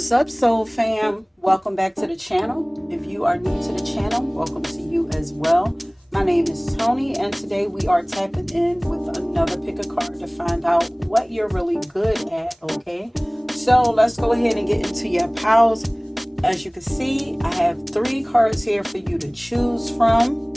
What's up, Soul Fam? Welcome back to the channel. If you are new to the channel, welcome to you as well. My name is Tony, and today we are tapping in with another pick a card to find out what you're really good at, okay? So let's go ahead and get into your piles. As you can see, I have 3 cards here for you to choose from.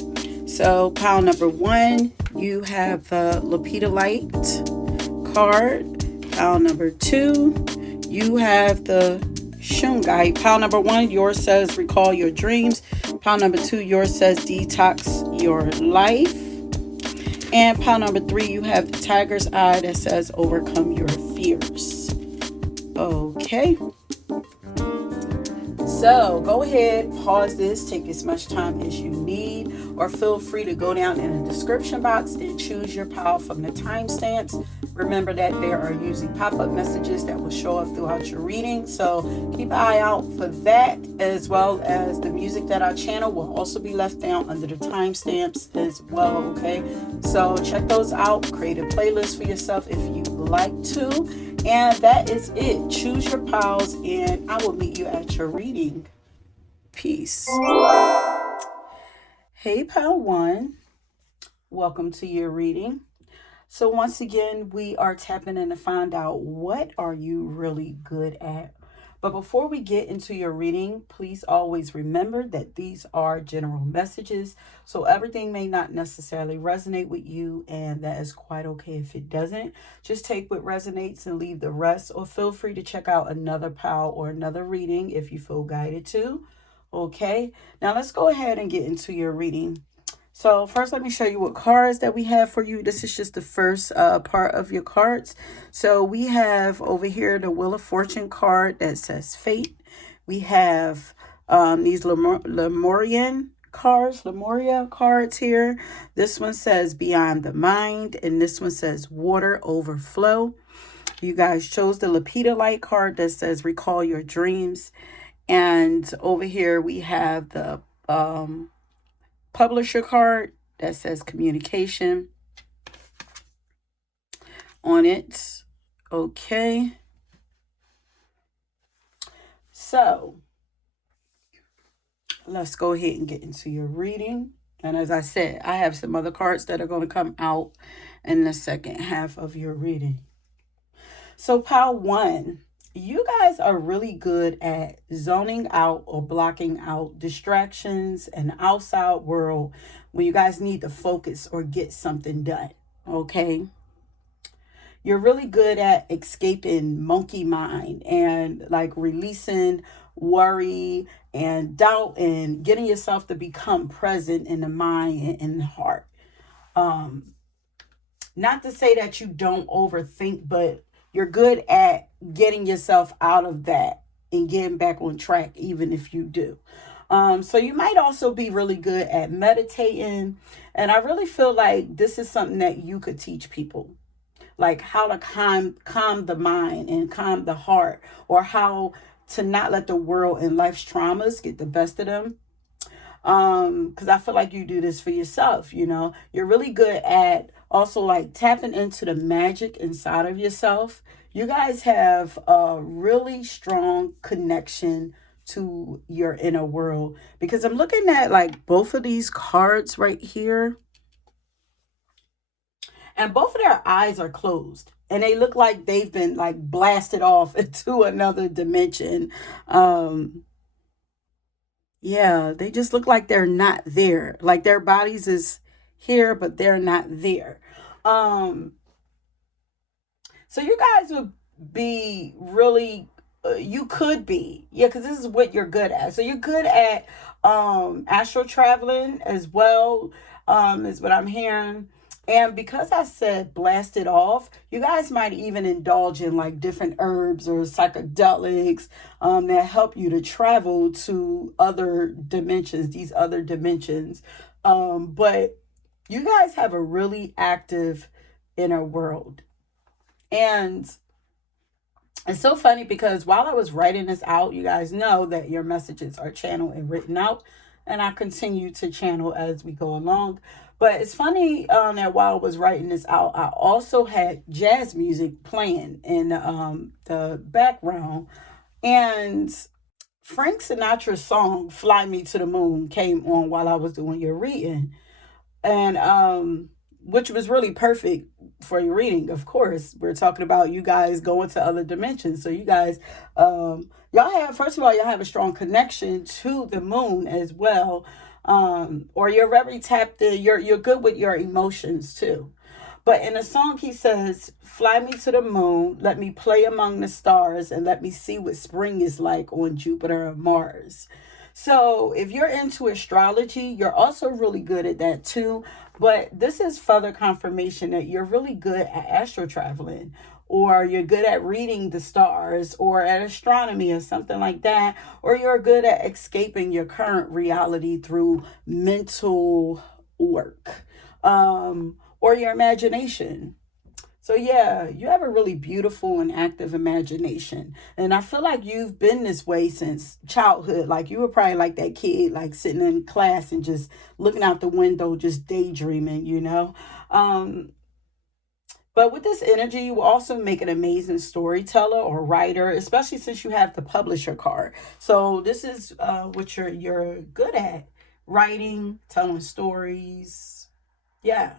So pile number 1, you have the Lepidolite card. Pile number 2, you have the Shungite. Pile number 1, yours says recall your dreams. Pile number 2, yours says detox your life. And pile number 3, you have the Tiger's Eye that says overcome your fears. Okay. So go ahead, pause this, take as much time as you need, or feel free to go down in the description box and choose your pile from the timestamps. Remember that there are usually pop-up messages that will show up throughout your reading, so keep an eye out for that, as well as the music that I channel will also be left down under the timestamps as well, okay? So check those out, create a playlist for yourself if you like to. And that is it. Choose your piles, and I will meet you at your reading. Peace. Hey, pile 1. Welcome to your reading. So once again, we are tapping in to find out what are you really good at. But before we get into your reading, please always remember that these are general messages. So everything may not necessarily resonate with you, and that is quite okay if it doesn't. Just take what resonates and leave the rest, or feel free to check out another pile or another reading if you feel guided to. Okay, now let's go ahead and get into your reading. So first, let me show you what cards that we have for you. This is just the first part of your cards. So we have over here the Wheel of Fortune card that says Fate. We have these Lemuria cards here. This one says Beyond the Mind, and this one says Water Overflow. You guys chose the Lepidolite card that says Recall Your Dreams. And over here we have the Publisher card that says Communication on it. Okay. So let's go ahead and get into your reading. And as I said, I have some other cards that are going to come out in the second half of your reading. So pile 1. You guys are really good at zoning out or blocking out distractions and the outside world when you guys need to focus or get something done, okay? You're really good at escaping monkey mind and like releasing worry and doubt and getting yourself to become present in the mind and in the heart. Not to say that you don't overthink, but you're good at getting yourself out of that and getting back on track, even if you do. So you might also be really good at meditating. And I really feel like this is something that you could teach people, like how to calm the mind and calm the heart, or how to not let the world and life's traumas get the best of them. Because I feel like you do this for yourself, you know. You're really good at also like tapping into the magic inside of yourself. You guys have a really strong connection to your inner world, because I'm looking at like both of these cards right here, and both of their eyes are closed, and they look like they've been like blasted off into another dimension. Yeah, they just look like they're not there. Like their bodies is here, but they're not there. Um, so you guys would be really, you could be, yeah, because this is what you're good at. So you're good at astral traveling as well, is what I'm hearing. And because I said blast it off, you guys might even indulge in like different herbs or psychedelics that help you to travel to other dimensions, these other dimensions. But you guys have a really active inner world. And it's so funny because while I was writing this out, you guys know that your messages are channeled and written out, and I continue to channel as we go along. But it's funny that while I was writing this out, I also had jazz music playing in the background And Frank Sinatra's song "Fly Me to the Moon" came on while I was doing your reading, and which was really perfect for your reading. Of course, we're talking about you guys going to other dimensions, so you guys, y'all have, first of all, y'all have a strong connection to the moon as well, or you're very tapped in. You're good with your emotions too. But in a song, he says, "Fly me to the moon, let me play among the stars, and let me see what spring is like on Jupiter and Mars." So, if you're into astrology, you're also really good at that too. But this is further confirmation that you're really good at astro traveling, or you're good at reading the stars, or at astronomy, or something like that, or you're good at escaping your current reality through mental work. Or your imagination. So yeah, you have a really beautiful and active imagination. And I feel like you've been this way since childhood. Like you were probably like that kid, like sitting in class and just looking out the window, just daydreaming, you know? Um, but with this energy, you will also make an amazing storyteller or writer, especially since you have the publisher card. So this is what you're good at. Writing, telling stories. Yeah.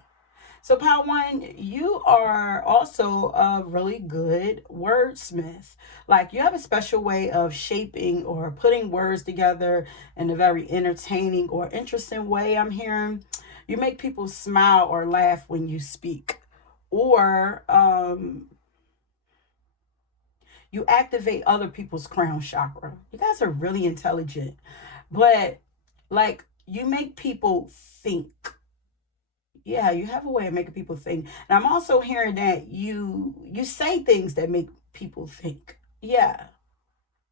So, Power One, you are also a really good wordsmith. Like, you have a special way of shaping or putting words together in a very entertaining or interesting way, I'm hearing. You make people smile or laugh when you speak. Or you activate other people's crown chakra. You guys are really intelligent. But, like, you make people think. Yeah, you have a way of making people think. And I'm also hearing that you say things that make people think. Yeah.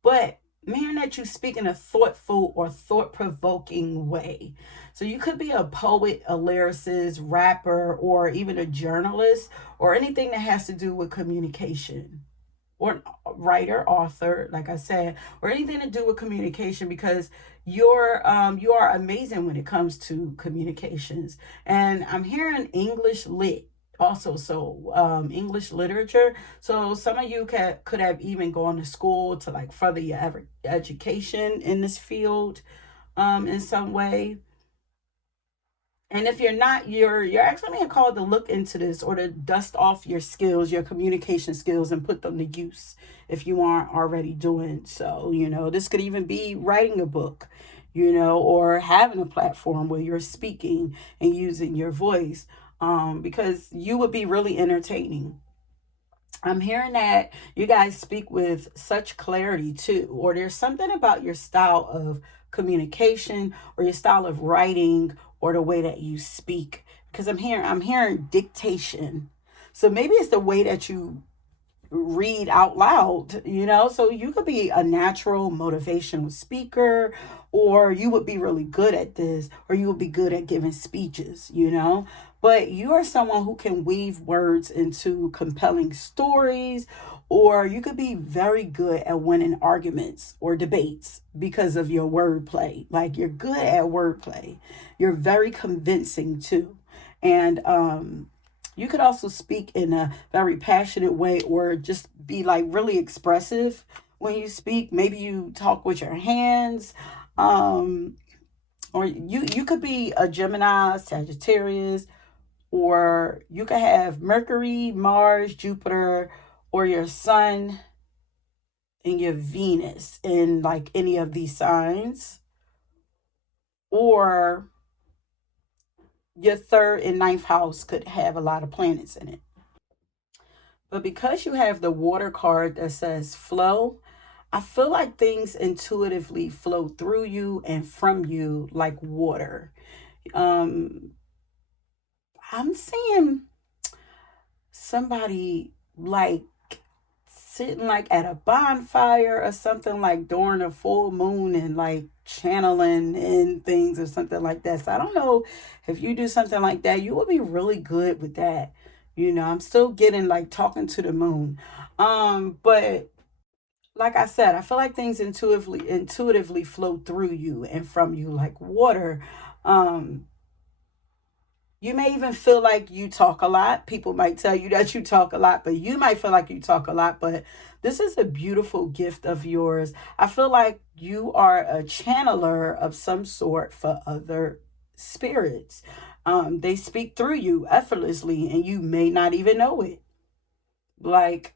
But I'm hearing that you speak in a thoughtful or thought-provoking way. So you could be a poet, a lyricist, rapper, or even a journalist, or anything that has to do with communication, or writer, author, like I said, or anything to do with communication, because you are amazing when it comes to communications. And I'm hearing English lit also, so English literature. So some of you could have even gone to school to like further your education in this field in some way. And if you're not, you're actually being called to look into this or to dust off your skills, your communication skills, and put them to use if you aren't already doing so. You know, this could even be writing a book, you know, or having a platform where you're speaking and using your voice, because you would be really entertaining. I'm hearing that you guys speak with such clarity too, or there's something about your style of communication or your style of writing or the way that you speak. Because I'm hearing dictation. So maybe it's the way that you read out loud, you know? So you could be a natural motivational speaker, or you would be really good at this, or you would be good at giving speeches, you know? But you are someone who can weave words into compelling stories, or you could be very good at winning arguments or debates because of your wordplay. Like you're good at wordplay. You're very convincing too. And you could also speak in a very passionate way or just be like really expressive when you speak. Maybe you talk with your hands. Um, or you could be a Gemini, Sagittarius, or you could have Mercury, Mars, Jupiter, or your Sun and your Venus in like any of these signs, or your third and ninth house could have a lot of planets in it. But because you have the water card that says flow, I feel like things intuitively flow through you and from you like water. Um, I'm seeing somebody like sitting like at a bonfire or something like during a full moon and like channeling in things or something like that. So I don't know if you do something like that, you will be really good with that. You know, I'm still getting like talking to the moon. But like I said, I feel like things intuitively flow through you and from you like water. Um, You may even feel like you talk a lot. People might tell you that you talk a lot, but you might feel like you talk a lot. But this is a beautiful gift of yours. I feel like you are a channeler of some sort for other spirits. They speak through you effortlessly, and you may not even know it. Like,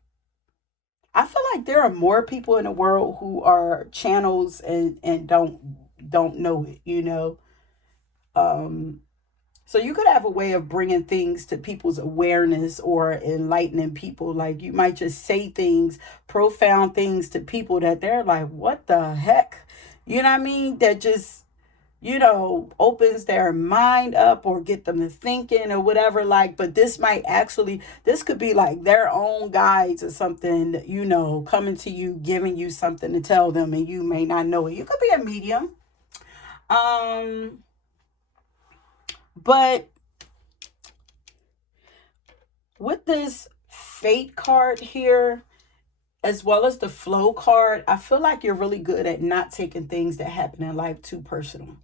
I feel like there are more people in the world who are channels and don't know it, you know. Um, So you could have a way of bringing things to people's awareness or enlightening people. Like you might just say things, profound things to people that they're like, what the heck? You know what I mean? That just, opens their mind up or get them to thinking or whatever. Like, but this could be like their own guides or something, coming to you, giving you something to tell them, and you may not know it. You could be a medium. Um, but with this fate card here, as well as the flow card, I feel like you're really good at not taking things that happen in life too personal.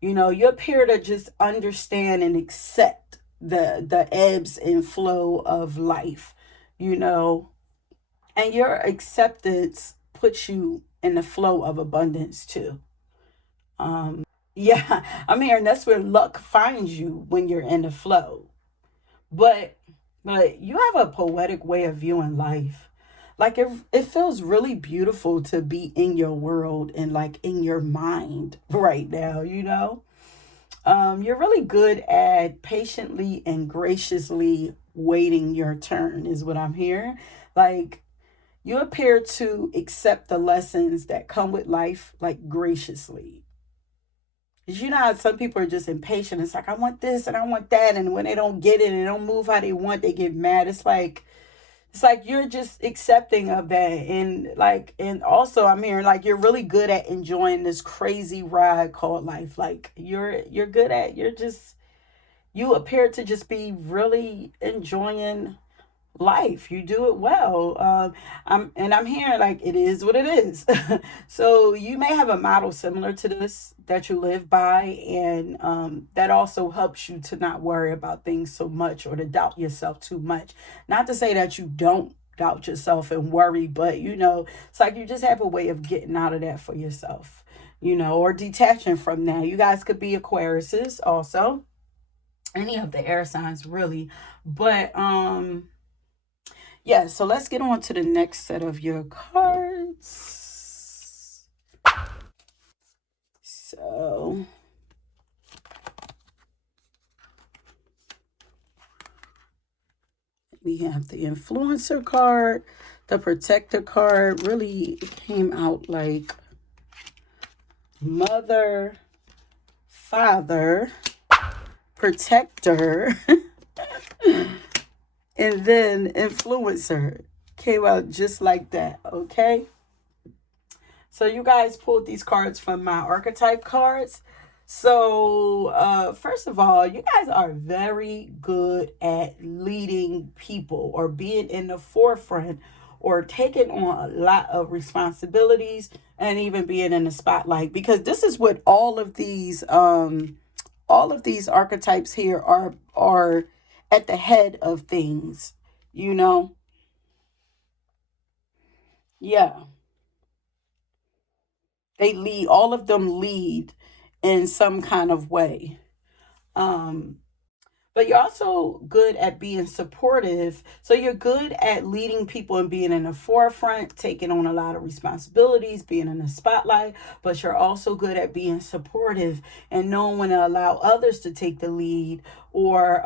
You appear to just understand and accept the ebbs and flow of life, you know, and your acceptance puts you in the flow of abundance too. Yeah, I'm hearing that's where luck finds you when you're in the flow. But you have a poetic way of viewing life. Like it feels really beautiful to be in your world and like in your mind right now, you know? You're really good at patiently and graciously waiting your turn, is what I'm hearing. Like you appear to accept the lessons that come with life like graciously. 'Cause you know how some people are just impatient. It's like, I want this and I want that. And when they don't get it and they don't move how they want, they get mad. It's like you're just accepting of that. And also I'm hearing like you're really good at enjoying this crazy ride called life. Like you're good at, you appear to just be really enjoying life. You do it well. I'm hearing like it is what it is. So you may have a model similar to this that you live by, and that also helps you to not worry about things so much or to doubt yourself too much. Not to say that you don't doubt yourself and worry, but it's like you just have a way of getting out of that for yourself, or detaching from that. You guys could be Aquariuses also, any of the air signs really, but yeah, so let's get on to the next set of your cards. So we have the influencer card, the protector card. Really came out like mother, father, protector, and then influencer. Came out just like that, okay? So you guys pulled these cards from my archetype cards. So first of all, you guys are very good at leading people or being in the forefront or taking on a lot of responsibilities and even being in the spotlight, because this is what all of these archetypes here are at the head of things, you know? Yeah. All of them lead in some kind of way. Um, but you're also good at being supportive. So you're good at leading people and being in the forefront, taking on a lot of responsibilities, being in the spotlight. But you're also good at being supportive and knowing when to allow others to take the lead, or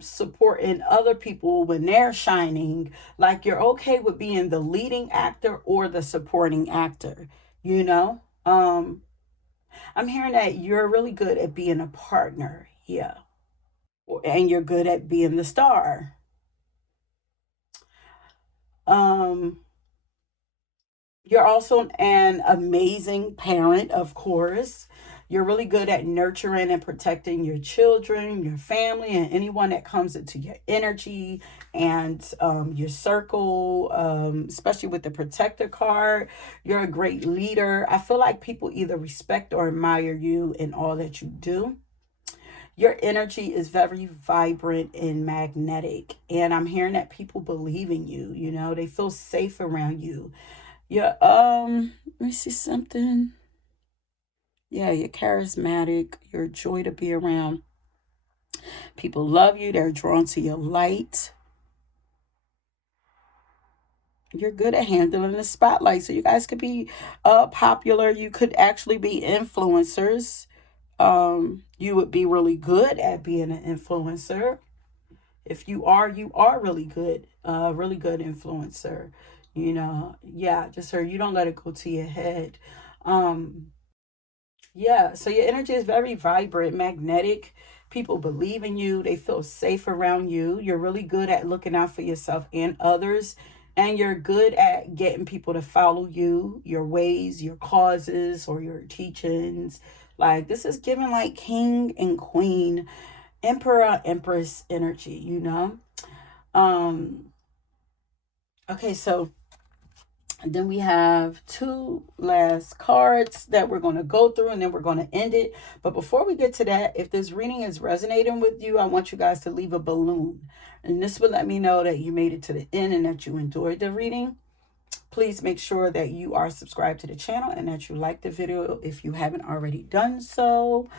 supporting other people when they're shining. Like you're okay with being the leading actor or the supporting actor, you know? I'm hearing that you're really good at being a partner. Yeah. And you're good at being the star. Um, you're also an amazing parent, of course. You're really good at nurturing and protecting your children, your family, and anyone that comes into your energy and your circle, especially with the protector card. You're a great leader. I feel like people either respect or admire you in all that you do. Your energy is very vibrant and magnetic. And I'm hearing that people believe in you, you know, they feel safe around you. Yeah, let me see something. Yeah, you're charismatic, you're a joy to be around. People love you, they're drawn to your light. You're good at handling the spotlight. So you guys could be popular. You could actually be influencers. You would be really good at being an influencer. If you are really good influencer. You know, yeah, just her. You don't let it go to your head. Um, yeah, so your energy is very vibrant, magnetic. People believe in you, they feel safe around you. You're really good at looking out for yourself and others. And you're good at getting people to follow you, your ways, your causes, or your teachings. Like, this is giving like king and queen, emperor, empress energy, you know? Um, okay, so then we have two last cards that we're going to go through and then we're going to end it. But before we get to that, if this reading is resonating with you, I want you guys to leave a balloon. And this will let me know that you made it to the end and that you enjoyed the reading. Please make sure that you are subscribed to the channel and that you like the video if you haven't already done so.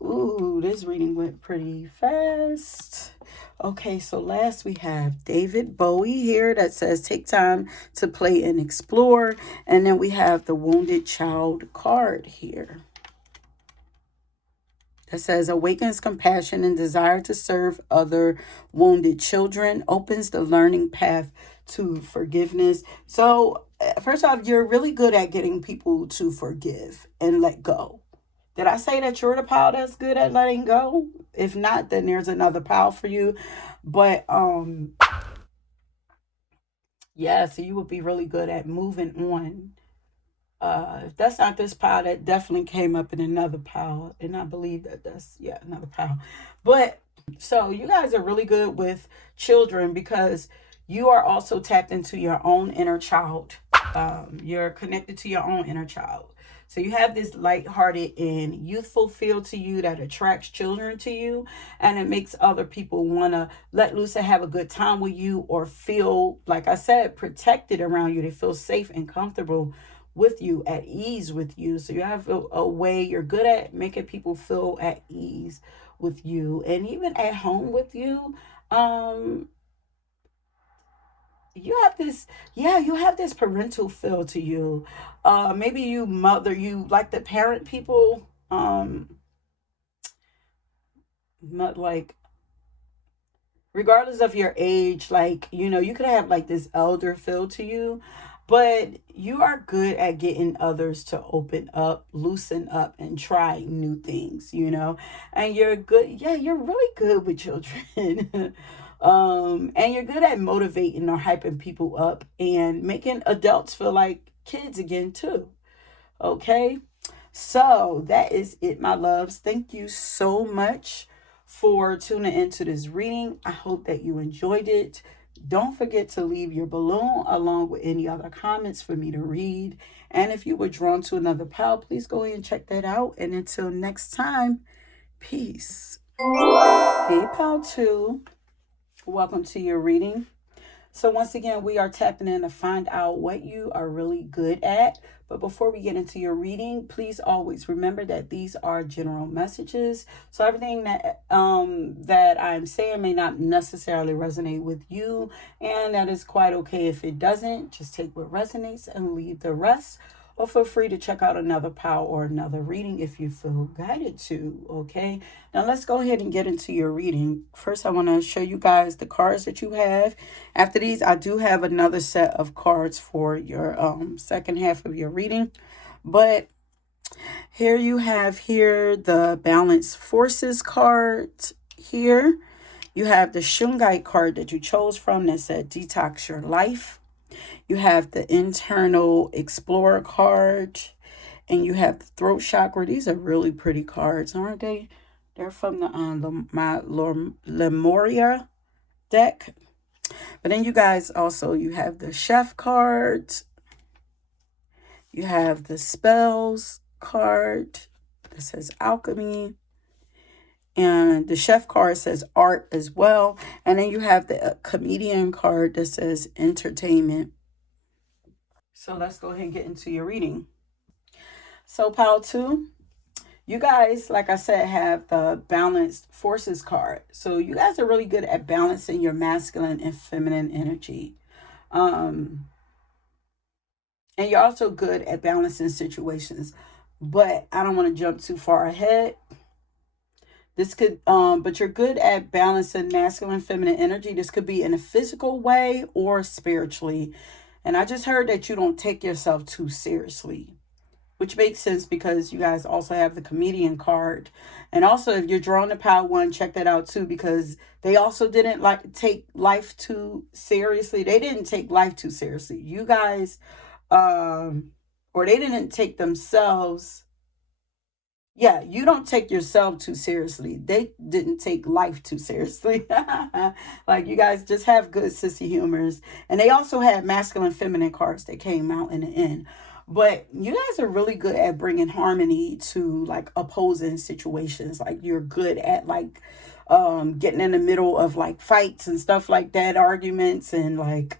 Ooh, this reading went pretty fast. Okay, so last we have David Bowie here that says take time to play and explore. And then we have the Wounded Child card here that says awakens compassion and desire to serve other wounded children, opens the learning path to forgiveness. So, first off, you're really good at getting people to forgive and let go. Did I say that you're the pile that's good at letting go? If not, then there's another pile for you. But yeah, so you would be really good at moving on. If that's not this pile, that definitely came up in another pile. And I believe that that's, yeah, another pile. But so you guys are really good with children because you are also tapped into your own inner child. You're connected to your own inner child. So you have this lighthearted and youthful feel to you that attracts children to you, and it makes other people want to let loose and have a good time with you or feel, like I said, protected around you. They feel safe and comfortable with you, at ease with you. So you have a way, you're good at making people feel at ease with you and even at home with you. Um, you have this, yeah, you have this parental feel to you. Maybe you like the parent people, like regardless of your age, like, you know, you could have like this elder feel to you, but you are good at getting others to open up, loosen up, and try new things, you know, and you're good. Yeah, you're really good with children. And you're good at motivating or hyping people up and making adults feel like kids again, too. Okay. So that is it, my loves. Thank you so much for tuning into this reading. I hope that you enjoyed it. Don't forget to leave your balloon along with any other comments for me to read. And if you were drawn to another pal, please go ahead and check that out. And until next time, peace. Hey, pal 2. Welcome to your reading. So once again, we are tapping in to find out what you are really good at. But before we get into your reading, please always remember that these are general messages. So everything that I'm saying may not necessarily resonate with you, and that is quite okay if it doesn't. Just take what resonates and leave the rest. Or feel free to check out another pile or another reading if you feel guided to. Okay. Now let's go ahead and get into your reading. First, I want to show you guys the cards that you have. After these, I do have another set of cards for your second half of your reading. But here you have here the Balance Forces card here. You have the Shungite card that you chose from that said Detox Your Life. You have the Internal Explorer card. And you have the Throat Chakra. These are really pretty cards, aren't they? They're from the Lemuria deck. But then you guys also, you have the Chef cards. You have the Spells card that says Alchemy. And the chef card says art as well. And then you have the comedian card that says entertainment. So let's go ahead and get into your reading. So, pile two, you guys, like I said, have the balanced forces card. So you guys are really good at balancing your masculine and feminine energy. Um, and you're also good at balancing situations. But I don't want to jump too far ahead. This could, but you're good at balancing masculine and feminine energy. This could be in a physical way or spiritually. And I just heard that you don't take yourself too seriously, which makes sense because you guys also have the comedian card. And also, if you're drawing the power one, check that out too, because they also didn't like take life too seriously. They didn't take life too seriously. You guys, or they didn't take themselves, yeah, you don't take yourself too seriously. They didn't take life too seriously. Like you guys just have good sissy humors. And they also had masculine feminine cards that came out in the end. But you guys are really good at bringing harmony to like opposing situations. Like you're good at like getting in the middle of like fights and stuff like that, arguments and like,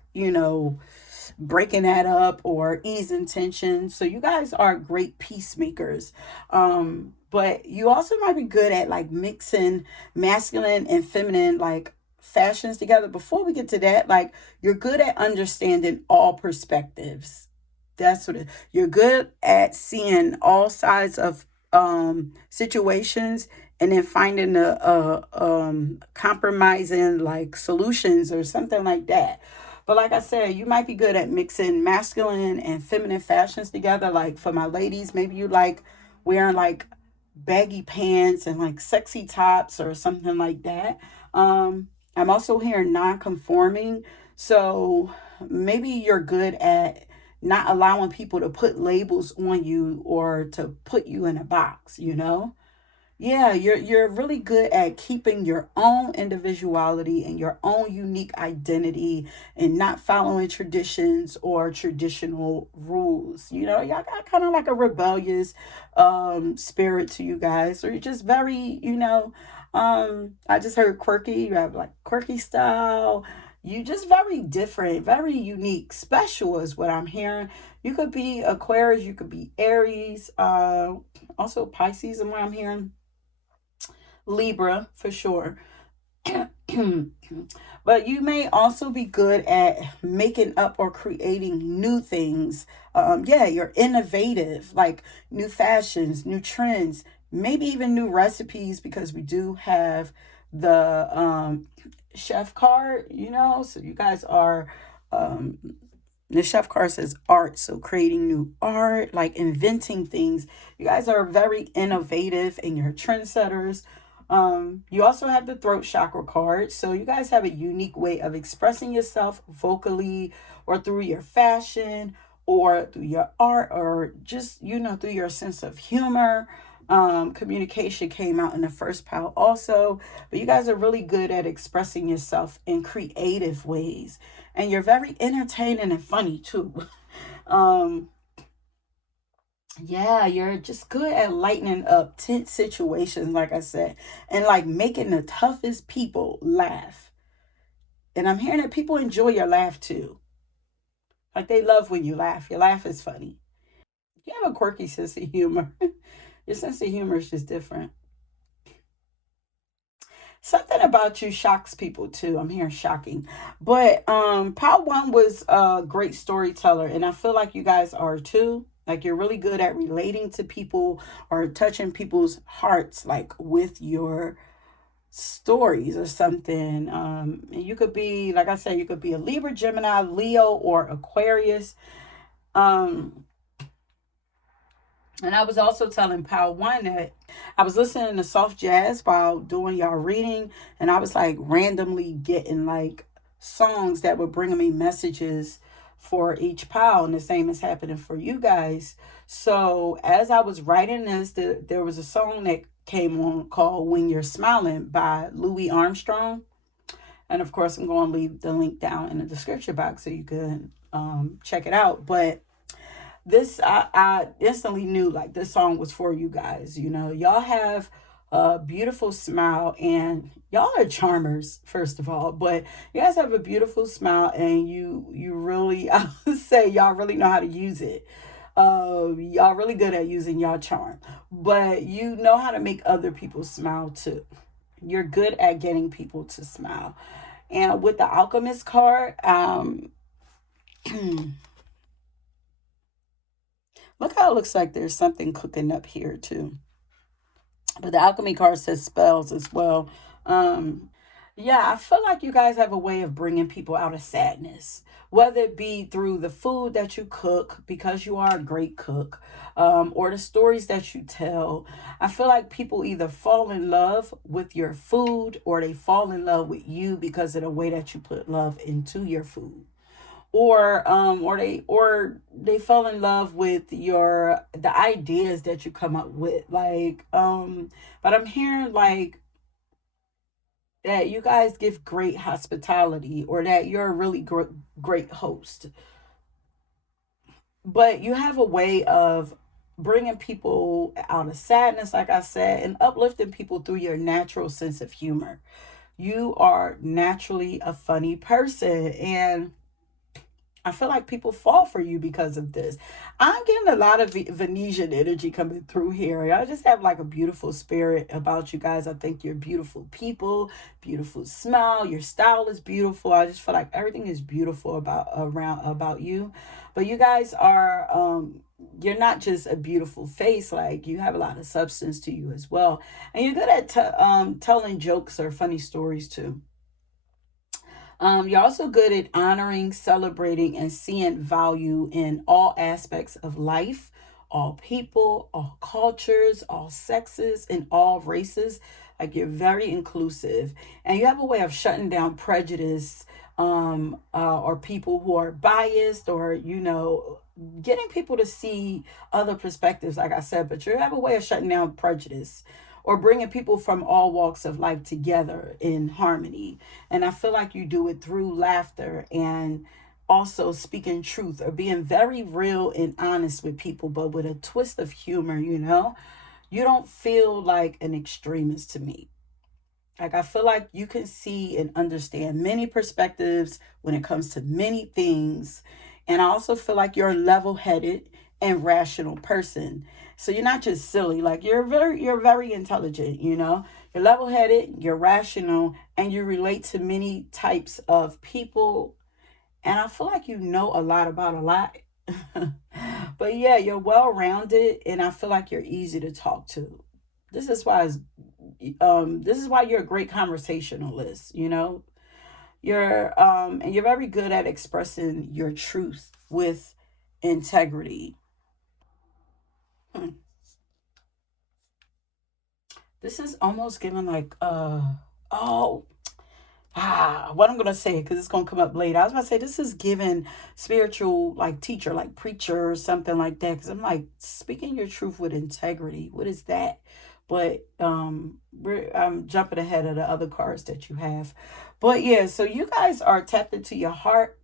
breaking that up or easing tension. So you guys are great peacemakers. But you also might be good at like mixing masculine and feminine like fashions together. Before we get to that, like you're good at understanding all perspectives. That's what you're good at seeing all sides of situations and then finding a compromising like solutions or something like that. But like I said, you might be good at mixing masculine and feminine fashions together. Like for my ladies, maybe you like wearing like baggy pants and like sexy tops or something like that. I'm also hearing non-conforming. So maybe you're good at not allowing people to put labels on you or to put you in a box. Yeah, you're really good at keeping your own individuality and your own unique identity and not following traditions or traditional rules. Y'all got kind of like a rebellious spirit to you guys. Or you're just very, I just heard quirky. You have like quirky style. You just very different, very unique, special is what I'm hearing. You could be Aquarius, you could be Aries, also Pisces, and what I'm hearing Libra for sure. But you may also be good at making up or creating new things. Yeah, you're innovative, like new fashions, new trends, maybe even new recipes, because we do have the chef card. So you guys are um, the chef card says art, so creating new art, like inventing things. You guys are very innovative and you're trendsetters. You also have the throat chakra card, so you guys have a unique way of expressing yourself vocally or through your fashion or through your art or just through your sense of humor. Communication came out in the first pile also, but you guys are really good at expressing yourself in creative ways, and you're very entertaining and funny too. um yeah, you're just good at lightening up tense situations, like I said, and like making the toughest people laugh. And I'm hearing that people enjoy your laugh too. Like they love when you laugh. Your laugh is funny. You have a quirky sense of humor. Your sense of humor is just different. Something about you shocks people too. I'm hearing shocking. But Part One was a great storyteller, and I feel like you guys are too. Like you're really good at relating to people or touching people's hearts, like with your stories or something. And you could be, like I said, you could be a Libra, Gemini, Leo, or Aquarius. Um, and I was also telling Pal One that I was listening to soft jazz while doing y'all reading, and I was like randomly getting like songs that were bringing me messages for each pile, and the same is happening for you guys. So as I was writing this, there was a song that came on called "When You're Smiling" by Louis Armstrong, and of course I'm going to leave the link down in the description box so you can check it out. But this I instantly knew like this song was for you guys. Y'all have a beautiful smile, and y'all are charmers, first of all. But you guys have a beautiful smile, and you really, I would say, y'all really know how to use it. Y'all really good at using y'all charm, but you know how to make other people smile too. You're good at getting people to smile. And with the alchemist card, look how it looks like there's something cooking up here too. But the alchemy card says spells as well. Yeah, I feel like you guys have a way of bringing people out of sadness, whether it be through the food that you cook, because you are a great cook, or the stories that you tell. I feel like people either fall in love with your food, or they fall in love with you because of the way that you put love into your food, or they fell in love with the ideas that you come up with, but I'm hearing like that you guys give great hospitality, or that you're a really great host, but you have a way of bringing people out of sadness, like I said, and uplifting people through your natural sense of humor. You are naturally a funny person, and I feel like people fall for you because of this. I'm getting a lot of Venetian energy coming through here. I just have like a beautiful spirit about you guys. I think you're beautiful people, beautiful smile. Your style is beautiful. I just feel like everything is beautiful about you. But you guys are you're not just a beautiful face. Like, you have a lot of substance to you as well, and you're good at telling jokes or funny stories too. You're also good at honoring, celebrating, and seeing value in all aspects of life, all people, all cultures, all sexes, and all races. Like, you're very inclusive, and you have a way of shutting down prejudice, or people who are biased, or getting people to see other perspectives. Like I said, but you have a way of shutting down prejudice, or bringing people from all walks of life together in harmony. And I feel like you do it through laughter, and also speaking truth, or being very real and honest with people, but with a twist of humor. You don't feel like an extremist to me. Like, I feel like you can see and understand many perspectives when it comes to many things. And I also feel like you're a level-headed and rational person. So you're not just silly. Like, you're very intelligent. You're level-headed, you're rational, and you relate to many types of people. And I feel like you know a lot about a lot. But yeah, you're well-rounded, and I feel like you're easy to talk to. This is why you're a great conversationalist. You're very good at expressing your truth with integrity. Hmm. This is almost giving like oh what I'm gonna say, because it's gonna come up later. I was gonna say this is given spiritual, like teacher, like preacher, or something like that. Because I'm like, speaking your truth with integrity. What is that? But I'm jumping ahead of the other cards that you have. But yeah, so you guys are tapped into your heart,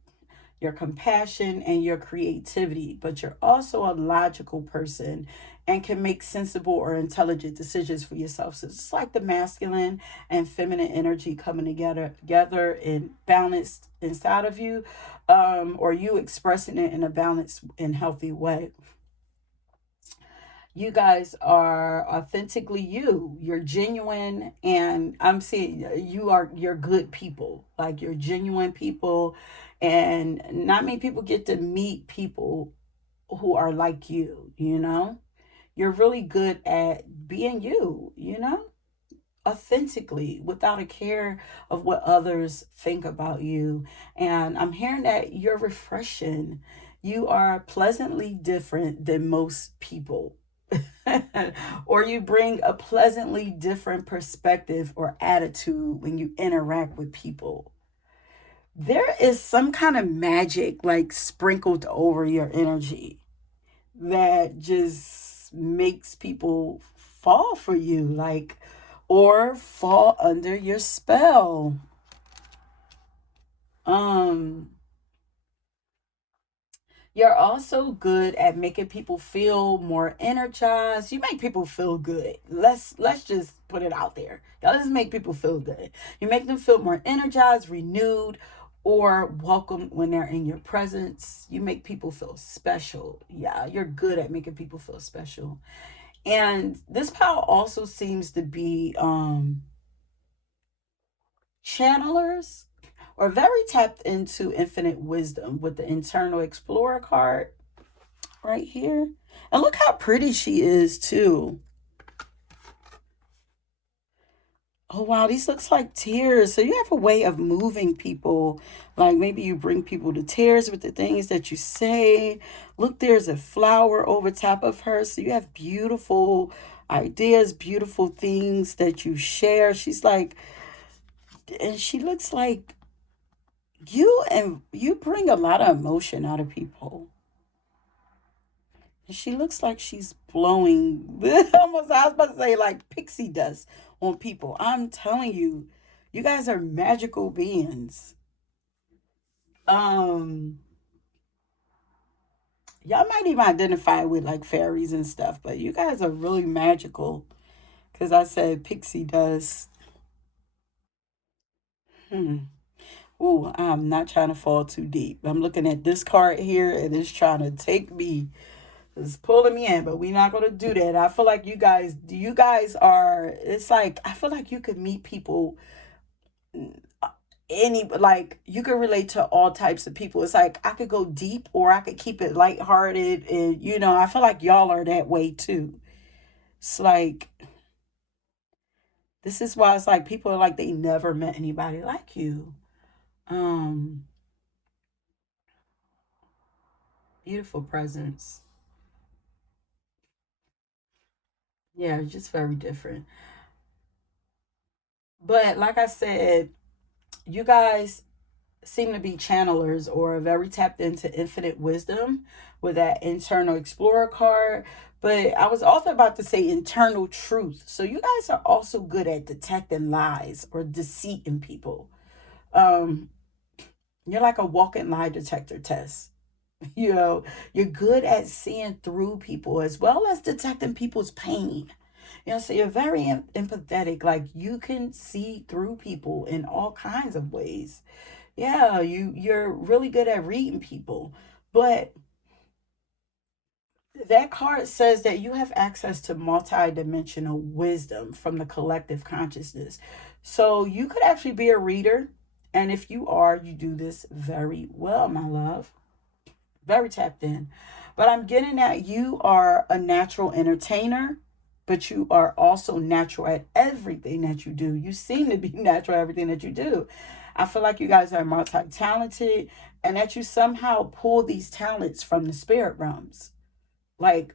your compassion, and your creativity, but you're also a logical person and can make sensible or intelligent decisions for yourself. So it's like the masculine and feminine energy coming together and balanced inside of you, or you expressing it in a balanced and healthy way. You guys are authentically you. You're genuine, and I'm seeing you're good people. Like, you're genuine people, and not many people get to meet people who are like you. You're really good at being you, authentically, without a care of what others think about you. And I'm hearing that you're refreshing. You are pleasantly different than most people. Or you bring a pleasantly different perspective or attitude when you interact with people. There is some kind of magic like sprinkled over your energy that just makes people fall for you, like, or fall under your spell. Um You're also good at making people feel more energized. You make people feel good. Let's just put it out there. Y'all just make people feel good. You make them feel more energized, renewed, or welcome when they're in your presence. You make people feel special. Yeah, you're good at making people feel special. And this power also seems to be channelers or very tapped into infinite wisdom with the internal explorer card right here. And look how pretty she is too. Oh wow, these looks like tears. So you have a way of moving people. Like maybe you bring people to tears with the things that you say. Look, there's a flower over top of her. So you have beautiful ideas, beautiful things that you share. She's like, and she looks like you bring a lot of emotion out of people. She looks like she's blowing almost, I was about to say like pixie dust on people. I'm telling you, you guys are magical beings. Um, y'all might even identify with like fairies and stuff, but you guys are really magical. Cause I said pixie dust. Hmm. Ooh, I'm not trying to fall too deep. I'm looking at this card here and it's trying to take me. It's pulling me in, but we're not gonna do that. I feel like you guys are. It's like I feel like you could meet people, any like you could relate to all types of people. It's like I could go deep or I could keep it lighthearted, and I feel like y'all are that way too. It's like this is why it's like people are like they never met anybody like you. Um, Beautiful presence. Yeah, just very different. But like I said, you guys seem to be channelers or very tapped into infinite wisdom with that internal explorer card. But I was also about to say internal truth. So you guys are also good at detecting lies or deceit in people. Um, you're like a walking lie detector test. You know, you're good at seeing through people as well as detecting people's pain. So you're very empathetic. Like you can see through people in all kinds of ways. Yeah, you're really good at reading people. But that card says that you have access to multidimensional wisdom from the collective consciousness. So you could actually be a reader. And if you are, you do this very well, my love. Very tapped in. But I'm getting at you are a natural entertainer, but you are also natural at everything that you do. You seem to be natural at everything that you do. I feel like you guys are multi-talented and that you somehow pull these talents from the spirit realms. Like,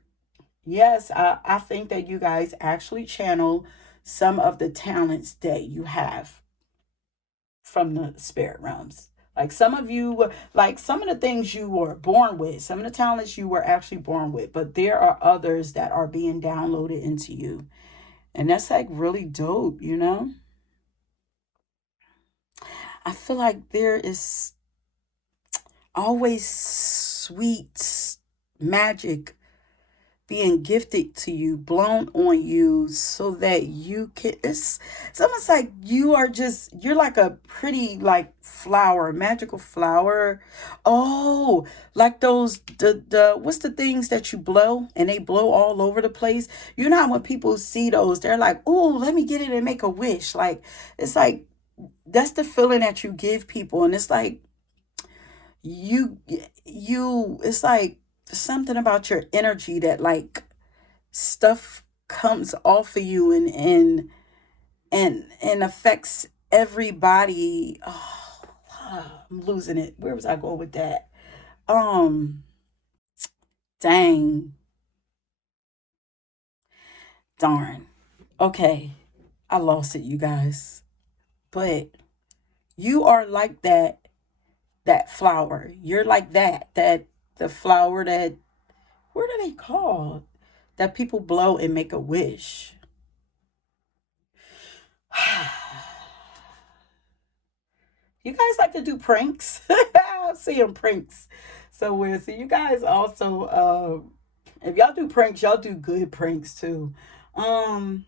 yes, I think that you guys actually channel some of the talents that you have from the spirit realms. Like some of you, like some of the things you were born with, some of the talents you were actually born with, but there are others that are being downloaded into you. And that's like really dope. I feel like there is always sweet magic being gifted to you, blown on you, so that you can. It's almost like you're like a pretty like flower, magical flower. Oh, like those the what's the things that you blow and they blow all over the place. You know how when people see those, they're like, oh, let me get it and make a wish. Like it's like that's the feeling that you give people, and it's like you it's like something about your energy that like stuff comes off of you and affects everybody. Oh, I'm losing it. Where was I going with that? Um, Dang, darn. Okay, I lost it, you guys. But you are like that flower. You're like that the flower that what are they called? That people blow and make a wish. You guys like to do pranks? I'm seeing pranks. So weird. So you guys also, if y'all do pranks, y'all do good pranks too. Um,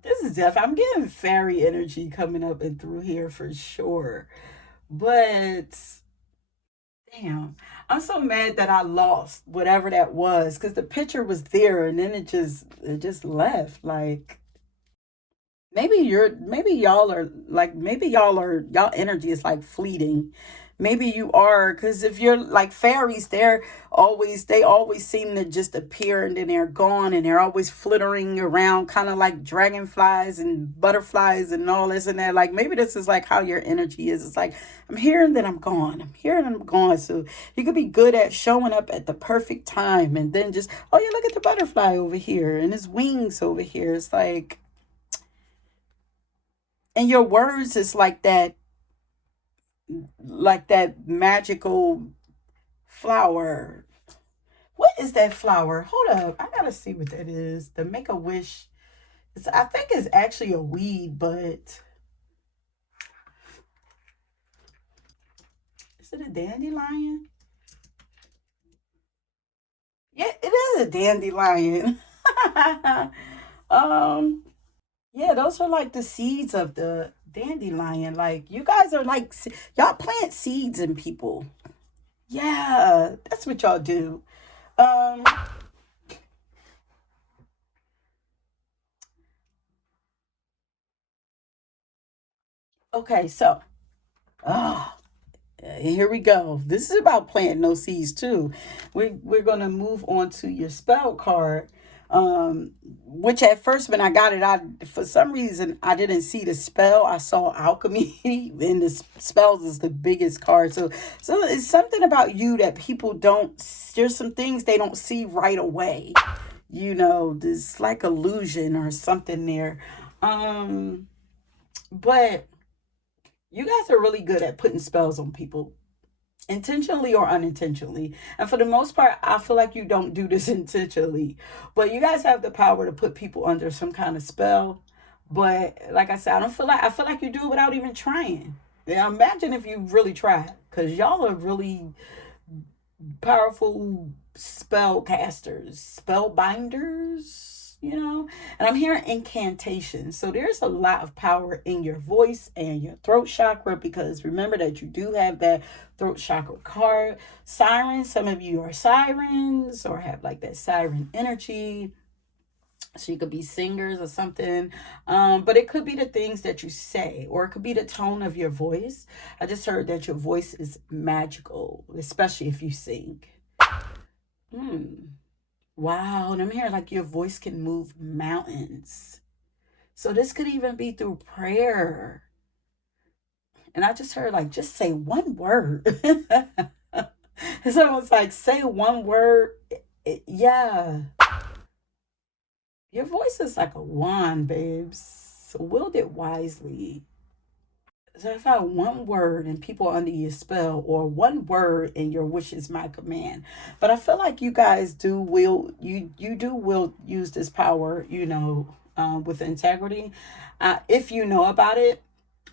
this is deaf. I'm getting fairy energy coming up and through here for sure. But damn, I'm so mad that I lost whatever that was because the picture was there and then it just left. Like maybe y'all are like y'all energy is like fleeting. Maybe you are, because if you're like fairies, they always seem to just appear and then they're gone and they're always flittering around, kind of like dragonflies and butterflies and all this and that. Like maybe this is like how your energy is. It's like I'm here and then I'm gone, I'm here and I'm gone. So you could be good at showing up at the perfect time and then just, oh yeah, look at the butterfly over here and his wings over here. It's and your words is like that magical flower. What is that flower? Hold up, I gotta see what that is. The make a wish. I think it's actually a weed, but is it a dandelion? Yeah, it is a dandelion. um, yeah, those are like the seeds of the dandelion. Like you guys are like y'all plant seeds in people. Yeah, that's what y'all do. Um, okay, so, oh, here we go. This is about planting those seeds too. We're gonna move on to your spell card. Um, which at first when I got it, I for some reason I didn't see the spell. I saw alchemy, and the spells is the biggest card. So it's something about you that people don't. There's some things they don't see right away. There's like illusion or something there. Um, but you guys are really good at putting spells on people, intentionally or unintentionally. And for the most part, I feel like you don't do this intentionally. But you guys have the power to put people under some kind of spell. But like I said, I feel like you do it without even trying. Yeah, imagine if you really tried. Cause y'all are really powerful spell casters, spell binders. And I'm hearing incantations. So there's a lot of power in your voice and your throat chakra, because remember that you do have that throat chakra card. Sirens, some of you are sirens or have like that siren energy. So you could be singers or something. But it could be the things that you say, or it could be the tone of your voice. I just heard that your voice is magical, especially if you sing. Hmm. Wow. And I'm hearing like your voice can move mountains. So this could even be through prayer. And I just heard like, just say one word. It's almost like say one word. Yeah. Your voice is like a wand, babes. So wield it wisely. So if I have one word and people are under your spell, or one word and your wish is my command. But I feel like you guys will use this power, with integrity, if you know about it.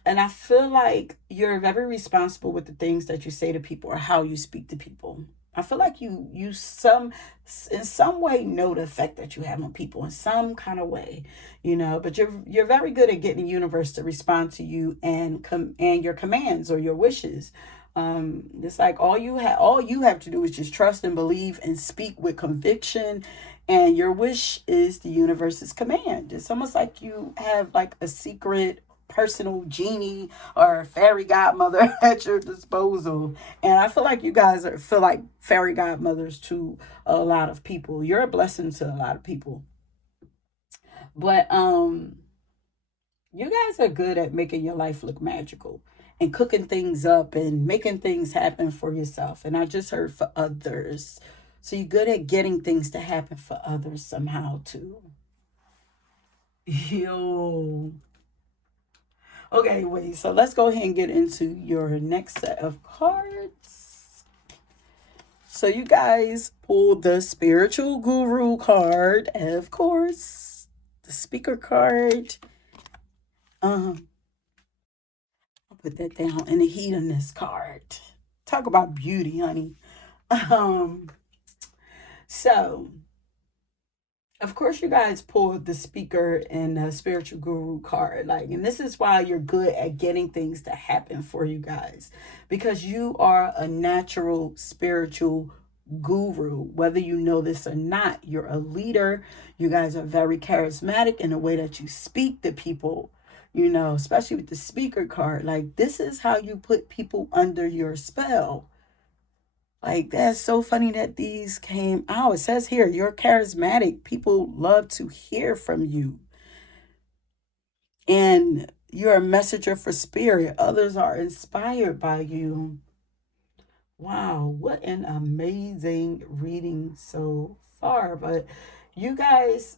And I feel like you're very responsible with the things that you say to people or how you speak to people. I feel like you in some way know the effect that you have on people in some kind of way, But you're very good at getting the universe to respond to you and your commands or your wishes. It's like all you have to do is just trust and believe and speak with conviction, and your wish is the universe's command. It's almost like you have like a secret personal genie or fairy godmother at your disposal. And I feel like you guys feel like fairy godmothers to a lot of people. You're a blessing to a lot of people. But you guys are good at making your life look magical and cooking things up and making things happen for yourself. And I just heard for others. So you're good at getting things to happen for others somehow too. Yo. Okay, wait. So let's go ahead and get into your next set of cards. So you guys pulled the spiritual guru card, of course, the speaker card. I'll put that down, and the hedonist card. Talk about beauty, honey. Um, so of course you guys pulled the speaker and the spiritual guru card, like, and this is why you're good at getting things to happen for you guys, because you are a natural spiritual guru, whether you know this or not. You're a leader. You guys are very charismatic in the way that you speak to people, you know, especially with the speaker card. Like, this is how you put people under your spell. Like, that's so funny that these came out. It says here, you're charismatic. People love to hear from you. And you're a messenger for spirit. Others are inspired by you. Wow, what an amazing reading so far. But you guys,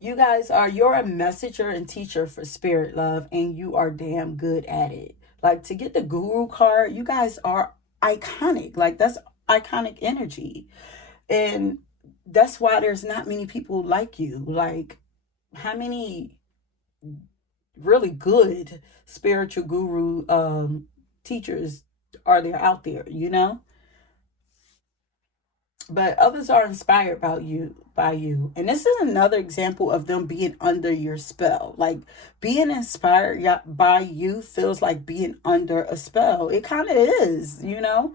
you're a messenger and teacher for spirit, love, and you are damn good at it. Like, to get the guru card, you guys are iconic. Like, that's iconic energy. And that's why there's not many people like you. Like, how many really good spiritual guru teachers are there out there, you know? But others are inspired by you. And this is another example of them being under your spell. Like, being inspired by you feels like being under a spell. It kind of is, you know?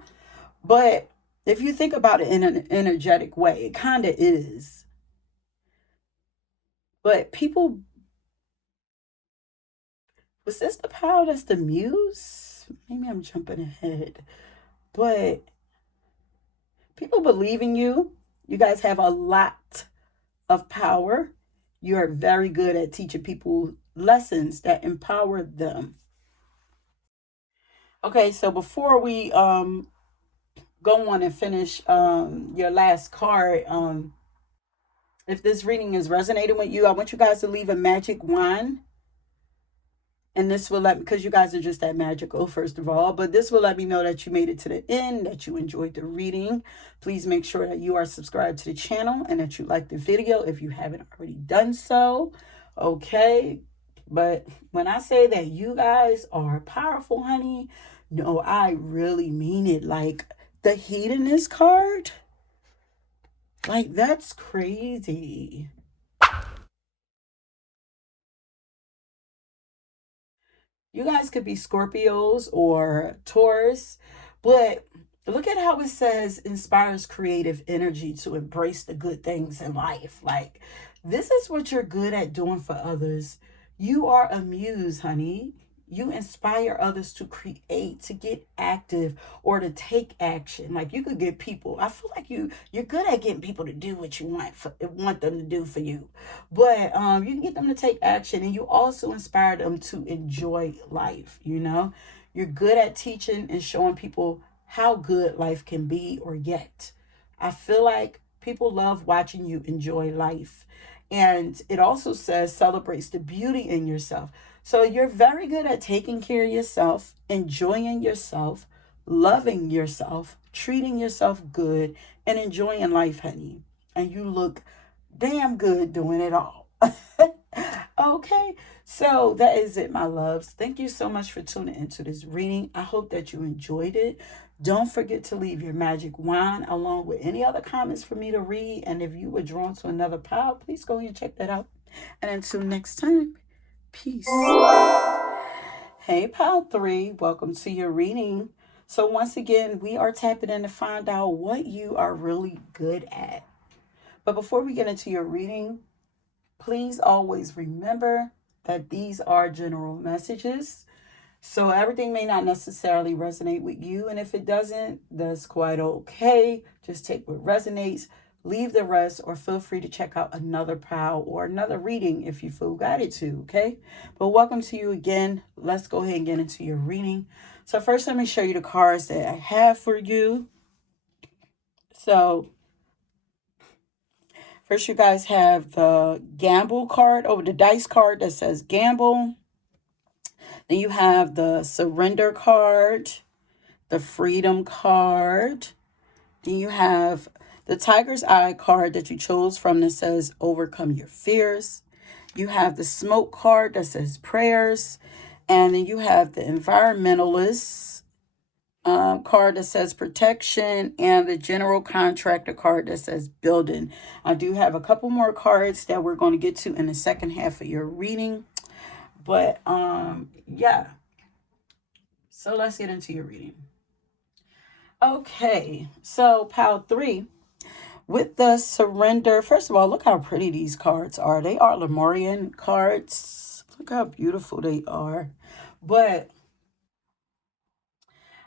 But if you think about it in an energetic way, it kind of is. But people, was this the power that's the muse? Maybe I'm jumping ahead. But people believe in you. You guys have a lot of power. You are very good at teaching people lessons that empower them. Okay, so before we go on and finish your last card, if this reading is resonating with you, I want you guys to leave a magic wand. And this will let, because you guys are just that magical, first of all, but this will let me know that you made it to the end, that you enjoyed the reading. Please make sure that you are subscribed to the channel and that you like the video if you haven't already done so. Okay. But when I say that you guys are powerful, honey, no, I really mean it. Like, the hedonist card, like, that's crazy. You guys could be Scorpios or Taurus, but look at how it says inspires creative energy to embrace the good things in life. Like, this is what you're good at doing for others. You are a muse, honey. You inspire others to create, to get active, or to take action. Like, you could get people. I feel like you're good at getting people to do what you want them to do for you. But you can get them to take action, and you also inspire them to enjoy life. You know, you're good at teaching and showing people how good life can be or get. I feel like people love watching you enjoy life. And it also says celebrates the beauty in yourself. So you're very good at taking care of yourself, enjoying yourself, loving yourself, treating yourself good, and enjoying life, honey. And you look damn good doing it all. Okay, so that is it, my loves. Thank you so much for tuning into this reading. I hope that you enjoyed it. Don't forget to leave your magic wand along with any other comments for me to read. And if you were drawn to another pile, please go and check that out. And until next time, peace. Hey, pile 3, welcome to your reading. So once again, we are tapping in to find out what you are really good at. But before we get into your reading, please always remember that these are general messages. So everything may not necessarily resonate with you. And if it doesn't, that's quite okay. Just take what resonates, leave the rest, or feel free to check out another pile or another reading if you feel guided to, okay? But welcome to you again. Let's go ahead and get into your reading. So first, let me show you the cards that I have for you. So first, you guys have the gamble card over the dice card that says gamble. Then you have the surrender card, the freedom card. Then you have the tiger's eye card that you chose from that says overcome your fears. You have the smoke card that says prayers. And then you have the environmentalist card that says protection, and the general contractor card that says building. I do have a couple more cards that we're going to get to in the second half of your reading. But yeah. So let's get into your reading. Okay. So pile 3 with the surrender. First of all, look how pretty these cards are. They are Lemurian cards. Look how beautiful they are. But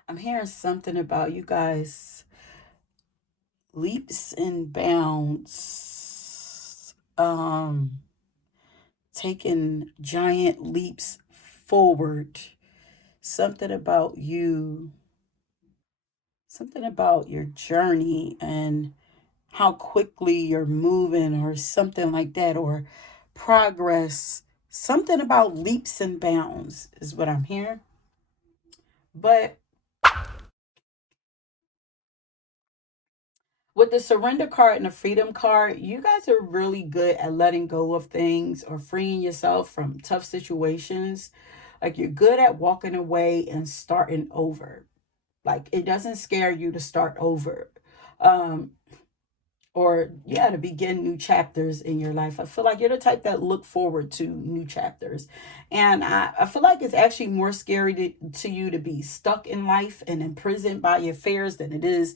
I'm hearing something about you guys leaps and bounds, taking giant leaps forward. Something about you, something about your journey and how quickly you're moving, or something like that, or progress. Something about leaps and bounds is what I'm hearing. But with the surrender card and the freedom card, you guys are really good at letting go of things or freeing yourself from tough situations. Like, you're good at walking away and starting over. Like, it doesn't scare you to start over. Um, or yeah, to begin new chapters in your life. I feel like you're the type that look forward to new chapters. And I feel like it's actually more scary to you to be stuck in life and imprisoned by your fears than it is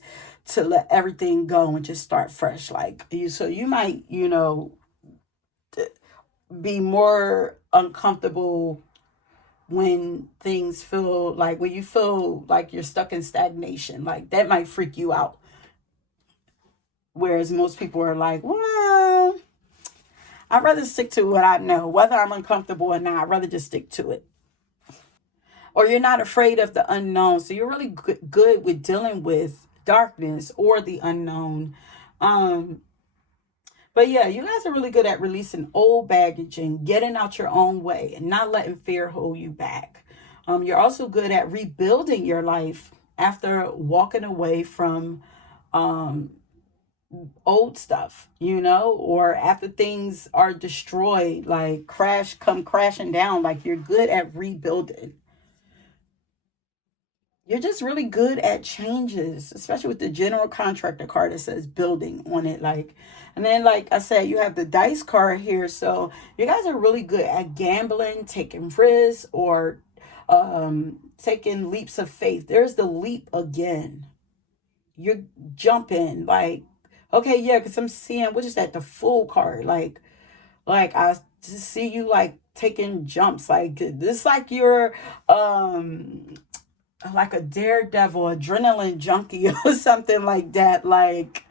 to let everything go and just start fresh. Like, you, so you might, be more uncomfortable when things feel like, when you feel like you're stuck in stagnation. Like, that might freak you out. Whereas most people are like, well, I'd rather stick to what I know, whether I'm uncomfortable or not. I'd rather just stick to it. Or you're not afraid of the unknown. So you're really good with dealing with darkness or the unknown. Um, but yeah, you guys are really good at releasing old baggage and getting out your own way and not letting fear hold you back. You're also good at rebuilding your life after walking away from um, old stuff, or after things are destroyed, like come crashing down. Like, you're good at rebuilding. You're just really good at changes, especially with the general contractor card that says building on it. Like, and then, like I said, you have the dice card here. So you guys are really good at gambling, taking risks, or taking leaps of faith. There's the leap again. You're jumping, like, okay, yeah, because I'm seeing, what is that, the Fool card. Like I just see you like taking jumps, like this, like you're like a daredevil, adrenaline junkie or something like that. Like,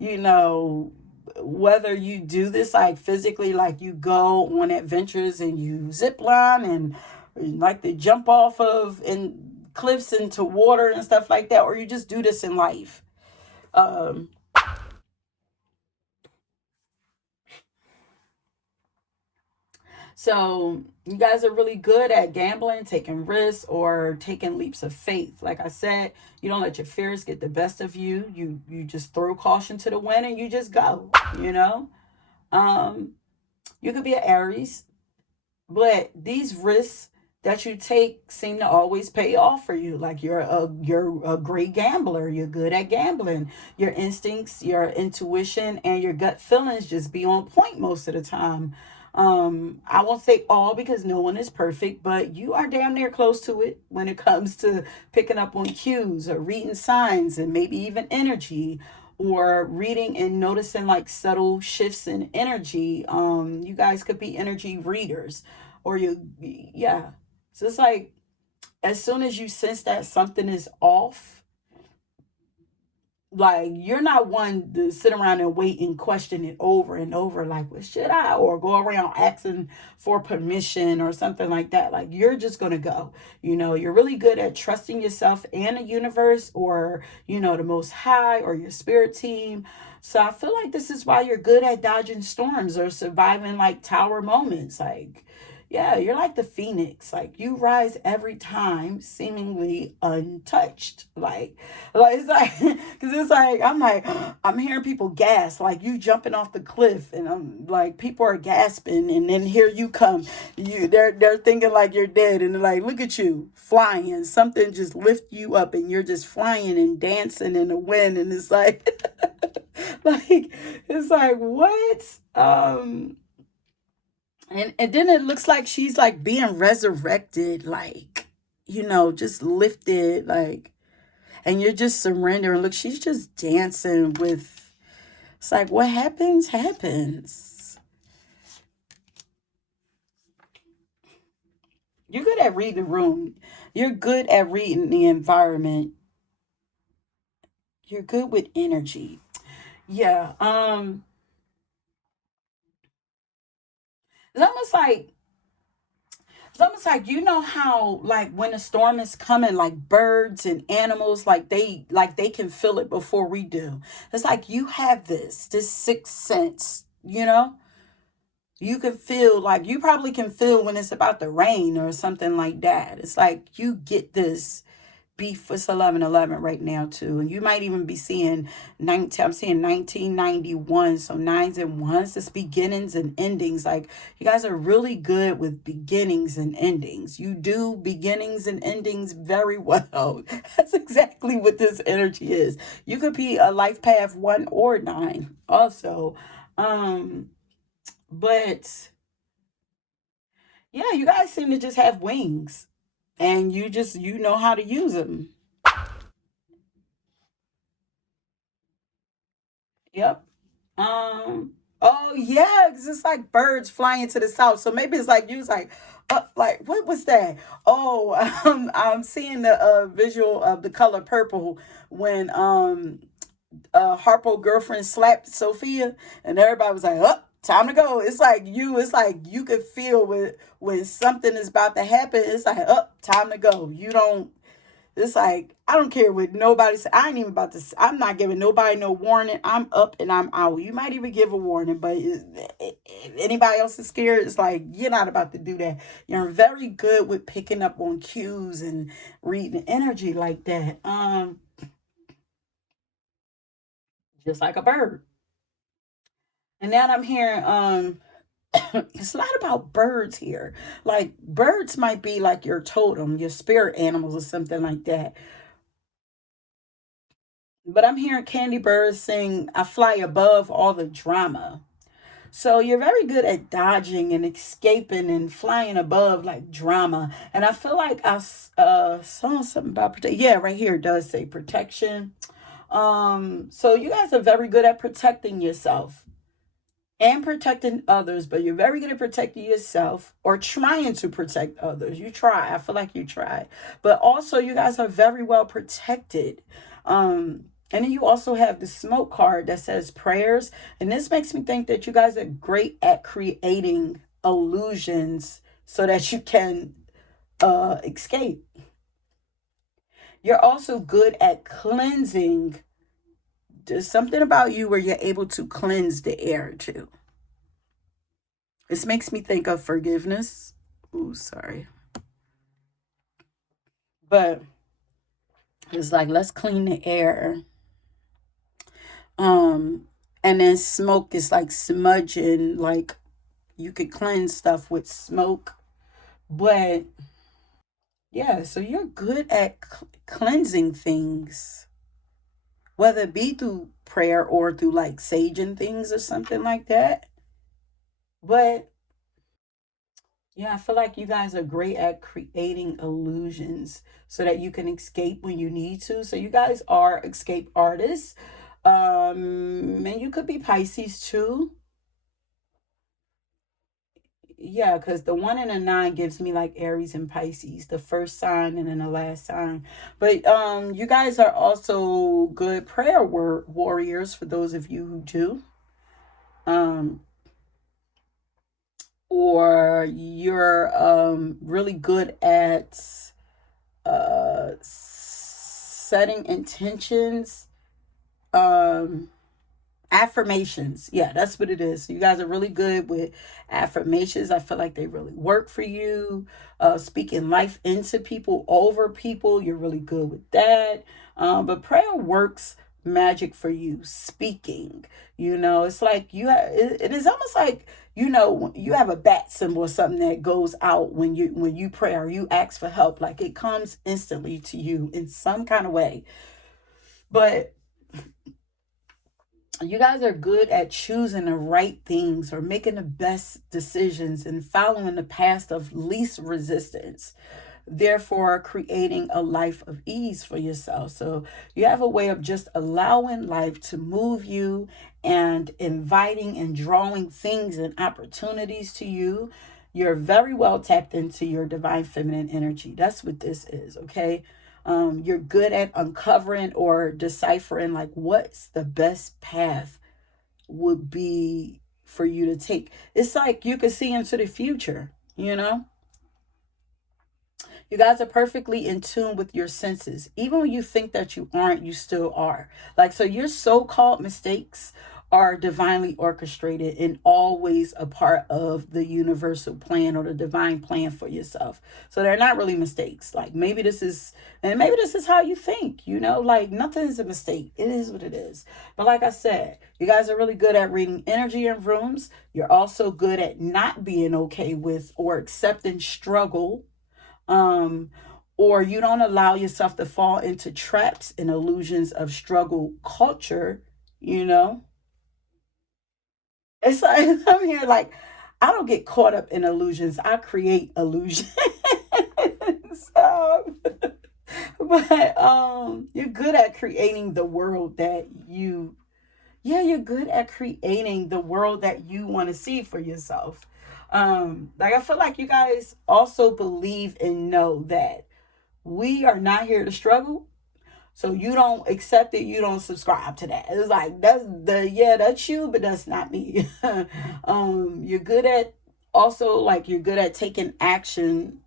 you know whether you do this like physically, like you go on adventures and you zip line and like to jump off of in cliffs into water and stuff like that, or you just do this in life. um So you guys are really good at gambling, taking risks, or taking leaps of faith. Like I said, you don't let your fears get the best of you. You just throw caution to the wind and you just go. You know, um, you could be an Aries, but these risks that you take seem to always pay off for you. Like, you're a great gambler. You're good at gambling. Your instincts, your intuition, and your gut feelings just be on point most of the time. I won't say all, because no one is perfect, but you are damn near close to it when it comes to picking up on cues or reading signs and maybe even energy, or reading and noticing like subtle shifts in energy. You guys could be energy readers, or yeah. So it's like, as soon as you sense that something is off, like, you're not one to sit around and wait and question it over and over, like, well, should I, or go around asking for permission or something like that. Like, you're just gonna go. You're really good at trusting yourself and the universe, or the most high, or your spirit team. So I feel like this is why you're good at dodging storms or surviving like tower moments. Like, Yeah, you're like the phoenix. Like you rise every time, seemingly untouched. Like it's like, because it's like I'm like I'm hearing people gasp, like you jumping off the cliff, and I'm like people are gasping, and then here you come, they're thinking like you're dead, and they're like, look at you flying, something just lift you up, and you're just flying and dancing in the wind, and it's like, like it's like what? And then it looks like she's like being resurrected, like, just lifted, like, and you're just surrendering. Look, she's just dancing with, it's like what happens, happens. You're good at reading the room. You're good at reading the environment. You're good with energy. Yeah. It's almost like how like when a storm is coming, like birds and animals, like they can feel it before we do. It's like you have this sixth sense, you can feel, like you probably can feel when it's about to rain or something like that. It's like you get this beef. It's 11:11 right now too, and you might even be seeing 19. I'm seeing 1991, so nines and ones. It's beginnings and endings. Like you guys are really good with beginnings and endings. You do beginnings and endings very well. That's exactly what this energy is. You could be a life path 1 or 9 also. But yeah, you guys seem to just have wings, and you know how to use them. Yep. Oh yeah, 'cause it's like birds flying to the south. So maybe it's like you was like what was that? Oh, I'm seeing the visual of the color purple when Harpo girlfriend slapped Sophia, and everybody was like, "Oh, time to go." It's like you could feel when something is about to happen. It's like, "Oh, time to go." You don't. It's like I don't care what nobody say. I ain't even about to. I'm not giving nobody no warning. I'm up and I'm out. You might even give a warning, but if anybody else is scared, it's like you're not about to do that. You're very good with picking up on cues and reading energy like that. Just like a bird. And now I'm hearing it's a lot about birds here. Like birds might be like your totem, your spirit animals or something like that. But I'm hearing Candy Bird sing, I fly above all the drama. So you're very good at dodging and escaping and flying above like drama. And I feel like I saw something about protection. Yeah, right here it does say protection. So you guys are very good at protecting yourself and protecting others, but you're very good at protecting yourself or trying to protect others. You try. I feel like you try. But also you guys are very well protected. And then you also have the smoke card that says prayers. And this makes me think that you guys are great at creating illusions so that you can escape. You're also good at cleansing. There's something about you where you're able to cleanse the air too. This makes me think of forgiveness. Ooh, sorry. But it's like let's clean the air. Um and then smoke is like smudging, like you could cleanse stuff with smoke. But yeah, so you're good at cleansing things, whether it be through prayer or through like saging things or something like that. But yeah, I feel like you guys are great at creating illusions so that you can escape when you need to. So you guys are escape artists. And you could be Pisces too. Yeah, because the 1 and a 9 gives me like Aries and Pisces, the first sign and then the last sign. But you guys are also good prayer warriors for those of you who do. Um, or you're really good at setting intentions, um Affirmations. Yeah, that's what it is. You guys are really good with affirmations. I feel like they really work for you. Speaking life into people, over people, you're really good with that. But prayer works magic for you. Speaking, it's like it is almost like, you have a bat symbol or something that goes out when you pray or you ask for help. Like it comes instantly to you in some kind of way. But you guys are good at choosing the right things or making the best decisions and following the path of least resistance, therefore creating a life of ease for yourself. So you have a way of just allowing life to move you and inviting and drawing things and opportunities to you. You're very well tapped into your divine feminine energy. That's what this is, okay? You're good at uncovering or deciphering like what's the best path would be for you to take. It's like you can see into the future, you know? You guys are perfectly in tune with your senses. Even when you think that you aren't, you still are. Like, so your so called mistakes are divinely orchestrated and always a part of the universal plan or the divine plan for yourself. So they're not really mistakes. Like, maybe this is how you think, like nothing is a mistake. It is what it is. But like I said, you guys are really good at reading energy in rooms. You're also good at not being okay with or accepting struggle, um, or you don't allow yourself to fall into traps and illusions of struggle culture, you know. It's like I'm here like I don't get caught up in illusions. I create illusions. so, but you're good at creating the world that you yeah, you're good at creating the world that you want to see for yourself. Like I feel like you guys also believe and know that we are not here to struggle. So you don't accept it, you don't subscribe to that. It's like that's you, but that's not me. You're good at also like you're good at taking action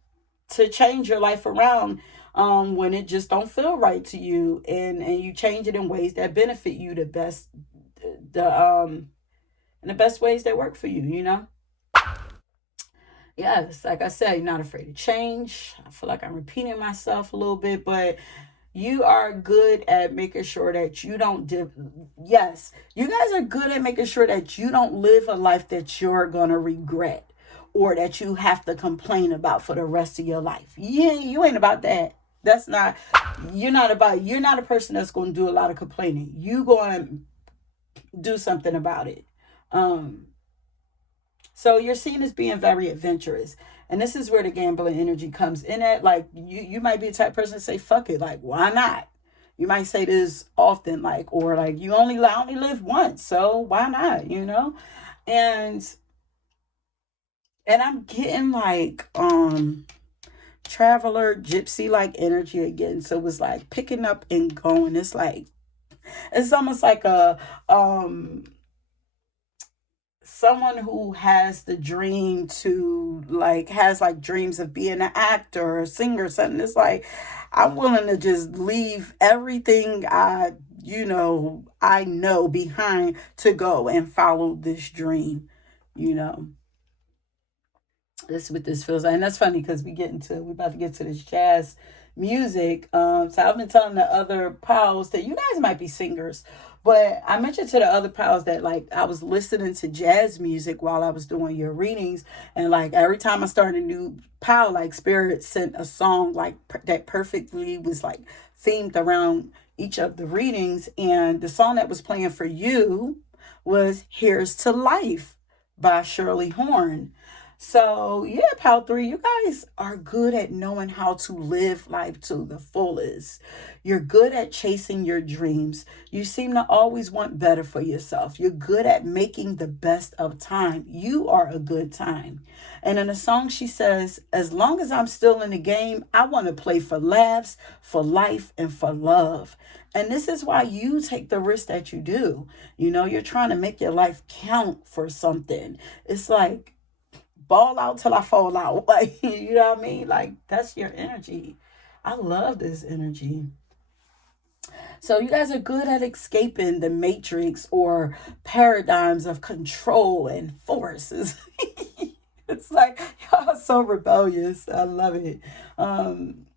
to change your life around when it just don't feel right to you, and you change it in ways that benefit you the in the best ways that work for you. Yes, like I said, you're not afraid to change. I feel like I'm repeating myself a little bit, but you are good at making sure that you don't yes, you guys are good at making sure that you don't live a life that you're gonna regret or that you have to complain about for the rest of your life. Yeah, you ain't about that. That's not you're not a person that's gonna do a lot of complaining. You gonna do something about it. um so you're seen as being very adventurous. And this is where the gambling energy comes in at. Like you might be the type of person to say, fuck it, like, why not? You might say this often, like, or like I only live once, so why not? And and I'm getting like traveler gypsy like energy again. So it was like picking up and going. It's like it's almost like a someone who has the dream to like has like dreams of being an actor or a singer or something. It's like I'm willing to just leave everything I know behind to go and follow this dream you know That's what this feels like. And that's funny because we're about to get to this jazz music. So I've been telling the other pals that you guys might be singers. But I mentioned to the other pals that like I was listening to jazz music while I was doing your readings. And like every time I started a new pal, like Spirit sent a song like that perfectly was like themed around each of the readings. And the song that was playing for you was Here's to Life by Shirley Horn. So, yeah, Pal 3, you guys are good at knowing how to live life to the fullest. You're good at chasing your dreams. You seem to always want better for yourself. You're good at making the best of time. You are a good time. And in the song, she says, as long as I'm still in the game, I want to play for laughs, for life, and for love. And this is why you take the risk that you do. You're trying to make your life count for something. It's like, ball out till I fall out. Like, you know what I mean? Like, that's your energy. I love this energy. So you guys are good at escaping the matrix or paradigms of control and forces. It's like y'all are so rebellious. I love it. Um,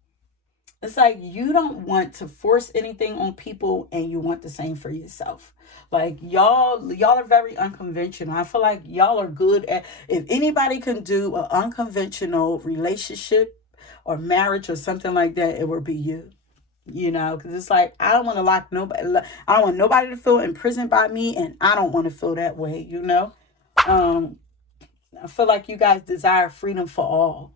it's like you don't want to force anything on people and you want the same for yourself. Like y'all are very unconventional. I feel like y'all are good at, if anybody can do an unconventional relationship or marriage or something like that, it would be you. Because it's like I don't want to lock nobody. I don't want nobody to feel imprisoned by me, and I don't want to feel that way. Um, I feel like you guys desire freedom for all.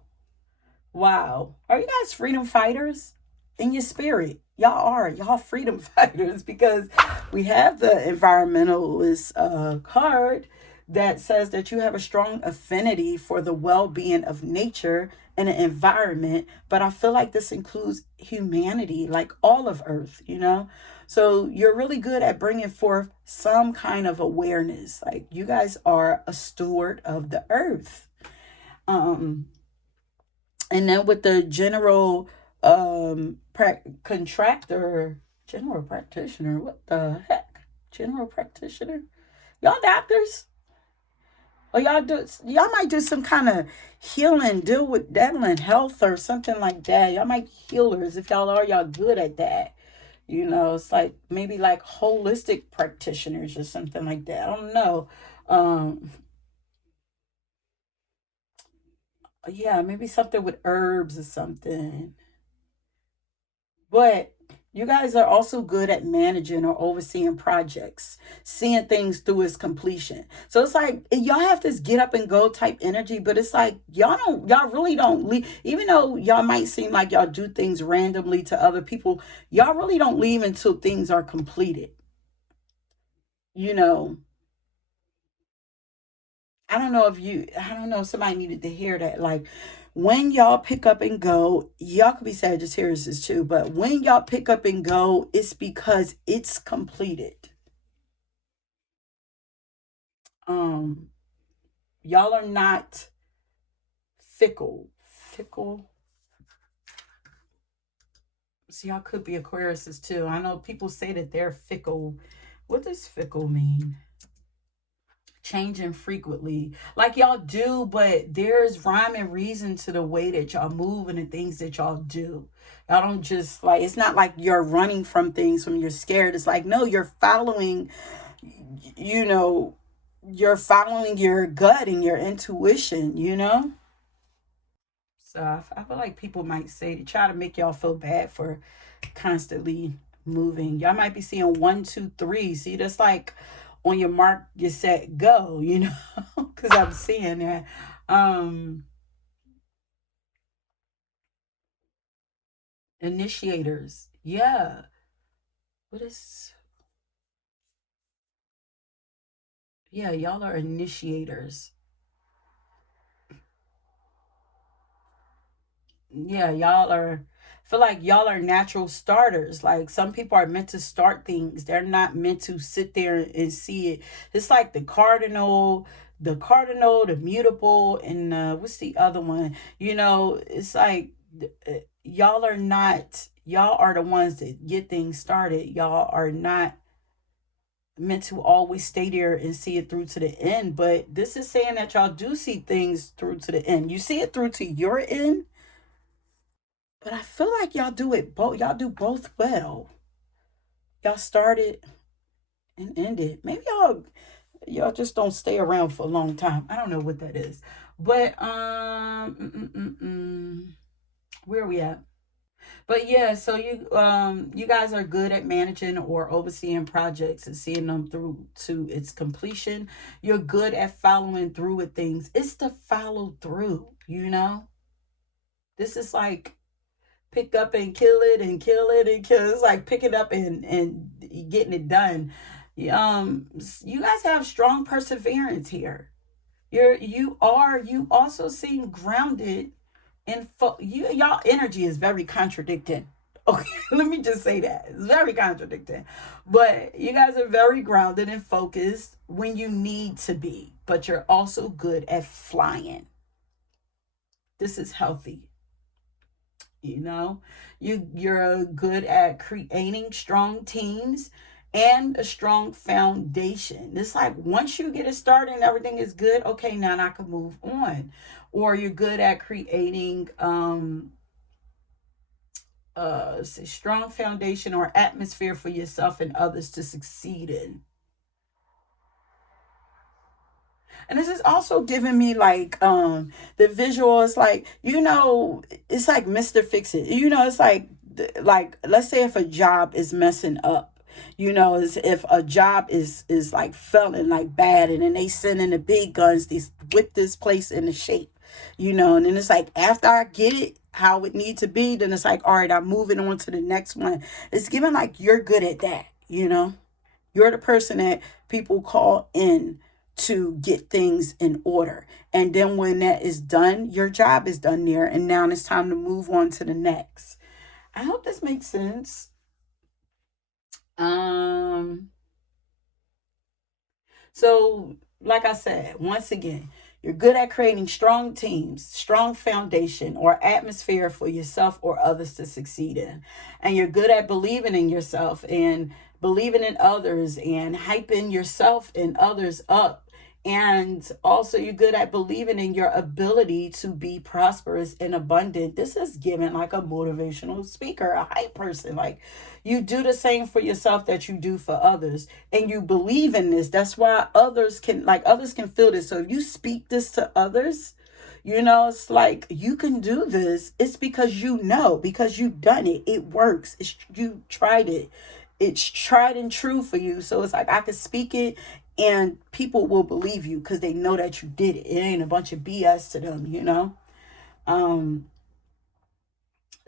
Wow. Are you guys freedom fighters in your spirit? Y'all are. Y'all freedom fighters because we have the environmentalist card that says that you have a strong affinity for the well being of nature and the environment. But I feel like this includes humanity, like all of Earth. So you're really good at bringing forth some kind of awareness. Like you guys are a steward of the earth. Um, and then with the contractor, general practitioner, what the heck? General practitioner? Y'all doctors? Or y'all might do some kind of healing, deal with dental and health or something like that. Y'all might be healers. If y'all are, y'all good at that. It's like maybe like holistic practitioners or something like that. I don't know. Um, yeah, maybe something with herbs or something. But you guys are also good at managing or overseeing projects, seeing things through its completion. So it's like y'all have this get up and go type energy, but it's like y'all really don't leave, even though y'all might seem like y'all do things randomly to other people, y'all really don't leave until things are completed. You know, I don't know if somebody needed to hear that. Like when y'all pick up and go, y'all could be Sagittarius too, but when y'all pick up and go, it's because it's completed. Um, y'all are not fickle. Fickle. So y'all could be Aquariuses too. I know people say that they're fickle. What does fickle mean? Changing frequently like y'all do, but there's rhyme and reason to the way that y'all move and the things that y'all do. Y'all don't just like, it's not like you're running from things when you're scared. It's like, no, you know you're following your gut and your intuition. So I feel like people might say to try to make y'all feel bad for constantly moving. Y'all might be seeing 1, 2, 3. See, that's like on your mark, you set, go. Because I'm seeing that. Um, Initiators. Yeah. What is, yeah, y'all are initiators. Yeah, y'all are, feel like y'all are natural starters. Like some people are meant to start things. They're not meant to sit there and see it. It's like the cardinal, the mutable, and what's the other one? It's like y'all are the ones that get things started. Y'all are not meant to always stay there and see it through to the end. But this is saying that y'all do see things through to the end. You see it through to your end, but I feel like y'all do it both. Y'all do both well. Y'all started and ended. Maybe y'all just don't stay around for a long time. I don't know what that is. But where are we at? But yeah, so you guys are good at managing or overseeing projects and seeing them through to its completion. You're good at following through with things. It's the follow through. This is like pick up and kill it and kill it and kill it. It's like pick it up and getting it done. You guys have strong perseverance here. You also seem grounded and y'all energy is very contradicting. Okay, let me just say that it's very contradicting, but you guys are very grounded and focused when you need to be, but you're also good at flying. This is healthy. You know, you're good at creating strong teams and a strong foundation. It's like once you get it started and everything is good, okay, now I can move on. Or you're good at creating strong foundation or atmosphere for yourself and others to succeed in. And this is also giving me like the visual is like, it's like Mr. Fix It. It's like let's say if a job is messing up. As if a job is like failing like bad, and then they send in the big guns, these whip this place into shape. And then it's like after I get it how it needs to be, then it's like, all right, I'm moving on to the next one. It's giving like you're good at that. You're the person that people call in to get things in order. And then when that is done, your job is done there. And now it's time to move on to the next. I hope this makes sense. Um, so, like I said, once again, you're good at creating strong teams, strong foundation, or atmosphere for yourself or others to succeed in. And you're good at believing in yourself and believing in others and hyping yourself and others up. And also, you're good at believing in your ability to be prosperous and abundant. This is given like a motivational speaker, a hype person. Like, you do the same for yourself that you do for others, and you believe in this. That's why others can feel this. So if you speak this to others, it's like you can do this. It's because you've done it. It works. You tried it. It's tried and true for you. So it's like I can speak it and people will believe you because they know that you did it. It ain't a bunch of BS to them. Um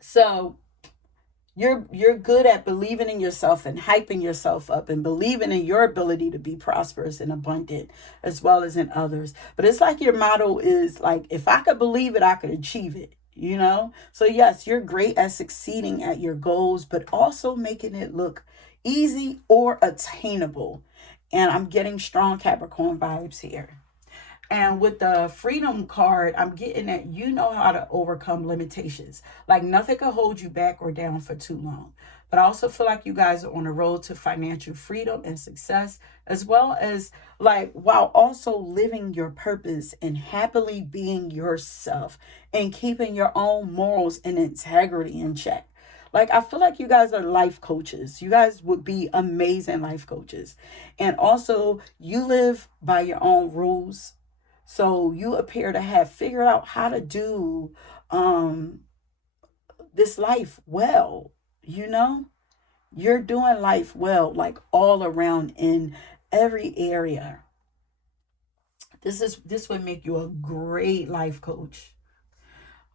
so you're good at believing in yourself and hyping yourself up and believing in your ability to be prosperous and abundant as well as in others. But it's like your motto is like, if I could believe it, I could achieve it. So yes, you're great at succeeding at your goals, but also making it look easy or attainable. And I'm getting strong Capricorn vibes here. And with the freedom card, I'm getting that you know how to overcome limitations. Like nothing can hold you back or down for too long. But I also feel like you guys are on the road to financial freedom and success, as well as like while also living your purpose and happily being yourself and keeping your own morals and integrity in check. Like, I feel like you guys are life coaches. You guys would be amazing life coaches. And also, you live by your own rules, so you appear to have figured out how to do um this life well, you know? You're doing life well, like all around in every area. This would make you a great life coach.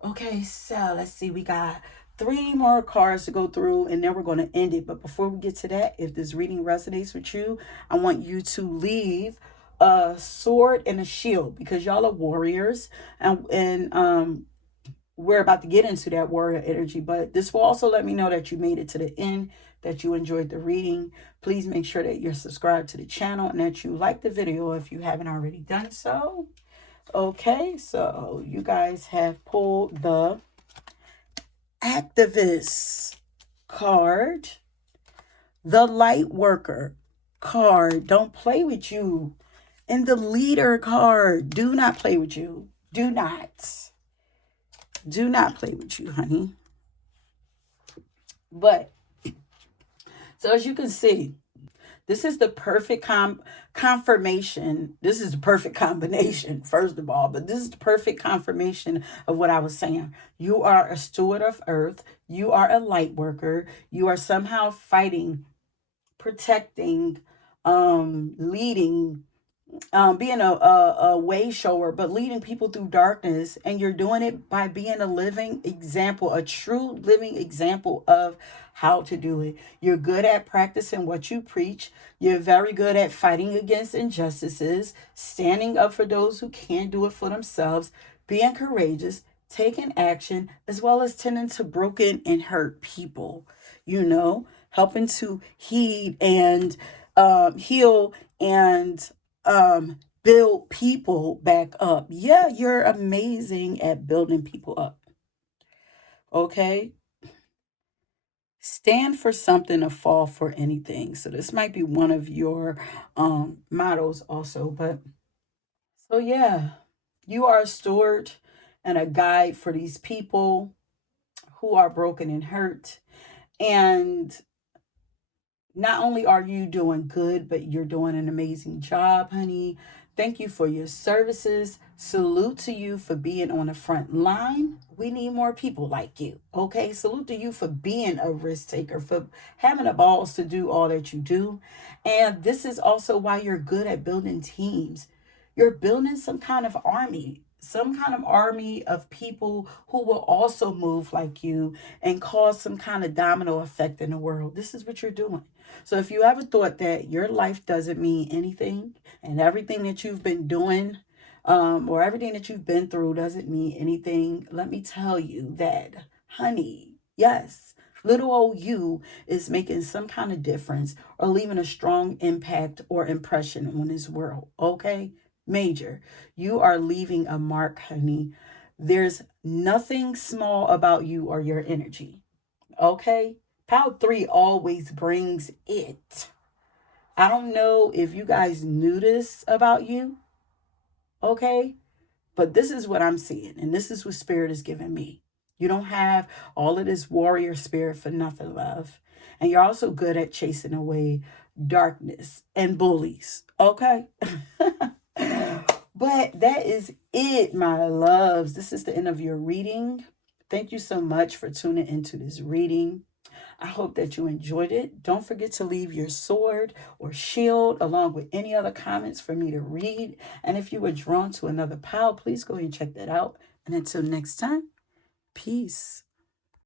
Okay, so let's see. We got three more cards to go through and then we're going to end it. But before we get to that, if this reading resonates with you, I want you to leave a sword and a shield because y'all are warriors, and we're about to get into that warrior energy. But this will also let me know that you made it to the end, that you enjoyed the reading. Please make sure that you're subscribed to the channel and that you like the video if you haven't already done so. Okay, so you guys have pulled the activist card, the light worker card, don't play with you, and the leader card, do not play with you. Do not play with you, honey. But so as you can see, this is the perfect confirmation. This is the perfect combination, first of all, but this is the perfect confirmation of what I was saying. You are a steward of earth. You are a light worker. You are somehow fighting, protecting, leading, being a way shower, but leading people through darkness. And you're doing it by being a living example, a true living example of how to do it. You're good at practicing what you preach. You're very good at fighting against injustices, standing up for those who can't do it for themselves, being courageous, taking action, as well as tending to broken and hurt people, helping to heed and heal and build people back up. Yeah, you're amazing at building people up. Okay? Stand for something or fall for anything. So this might be one of your mottos also. But so yeah, you are a steward and a guide for these people who are broken and hurt. And not only are you doing good, but you're doing an amazing job, honey. Thank you for your services. Salute to you for being on the front line. We need more people like you. Okay. Salute to you for being a risk taker, for having the balls to do all that you do. And this is also why you're good at building teams. You're building some kind of army of people who will also move like you and cause some kind of domino effect in the world. This is what you're doing. So if you ever thought that your life doesn't mean anything and everything that you've been doing or everything that you've been through doesn't mean anything, let me tell you that, honey, yes, little old you is making some kind of difference or leaving a strong impact or impression on this world. Okay? Major. You are leaving a mark, honey. There's nothing small about you or your energy. Okay? Power 3 always brings it. I don't know if you guys knew this about you, okay? But this is what I'm seeing, and this is what Spirit is giving me. You don't have all of this warrior spirit for nothing, love. And you're also good at chasing away darkness and bullies, okay? But that is it, my loves. This is the end of your reading. Thank you so much for tuning into this reading. I hope that you enjoyed it. Don't forget to leave your sword or shield along with any other comments for me to read. And if you were drawn to another pile, please go ahead and check that out. And until next time, peace.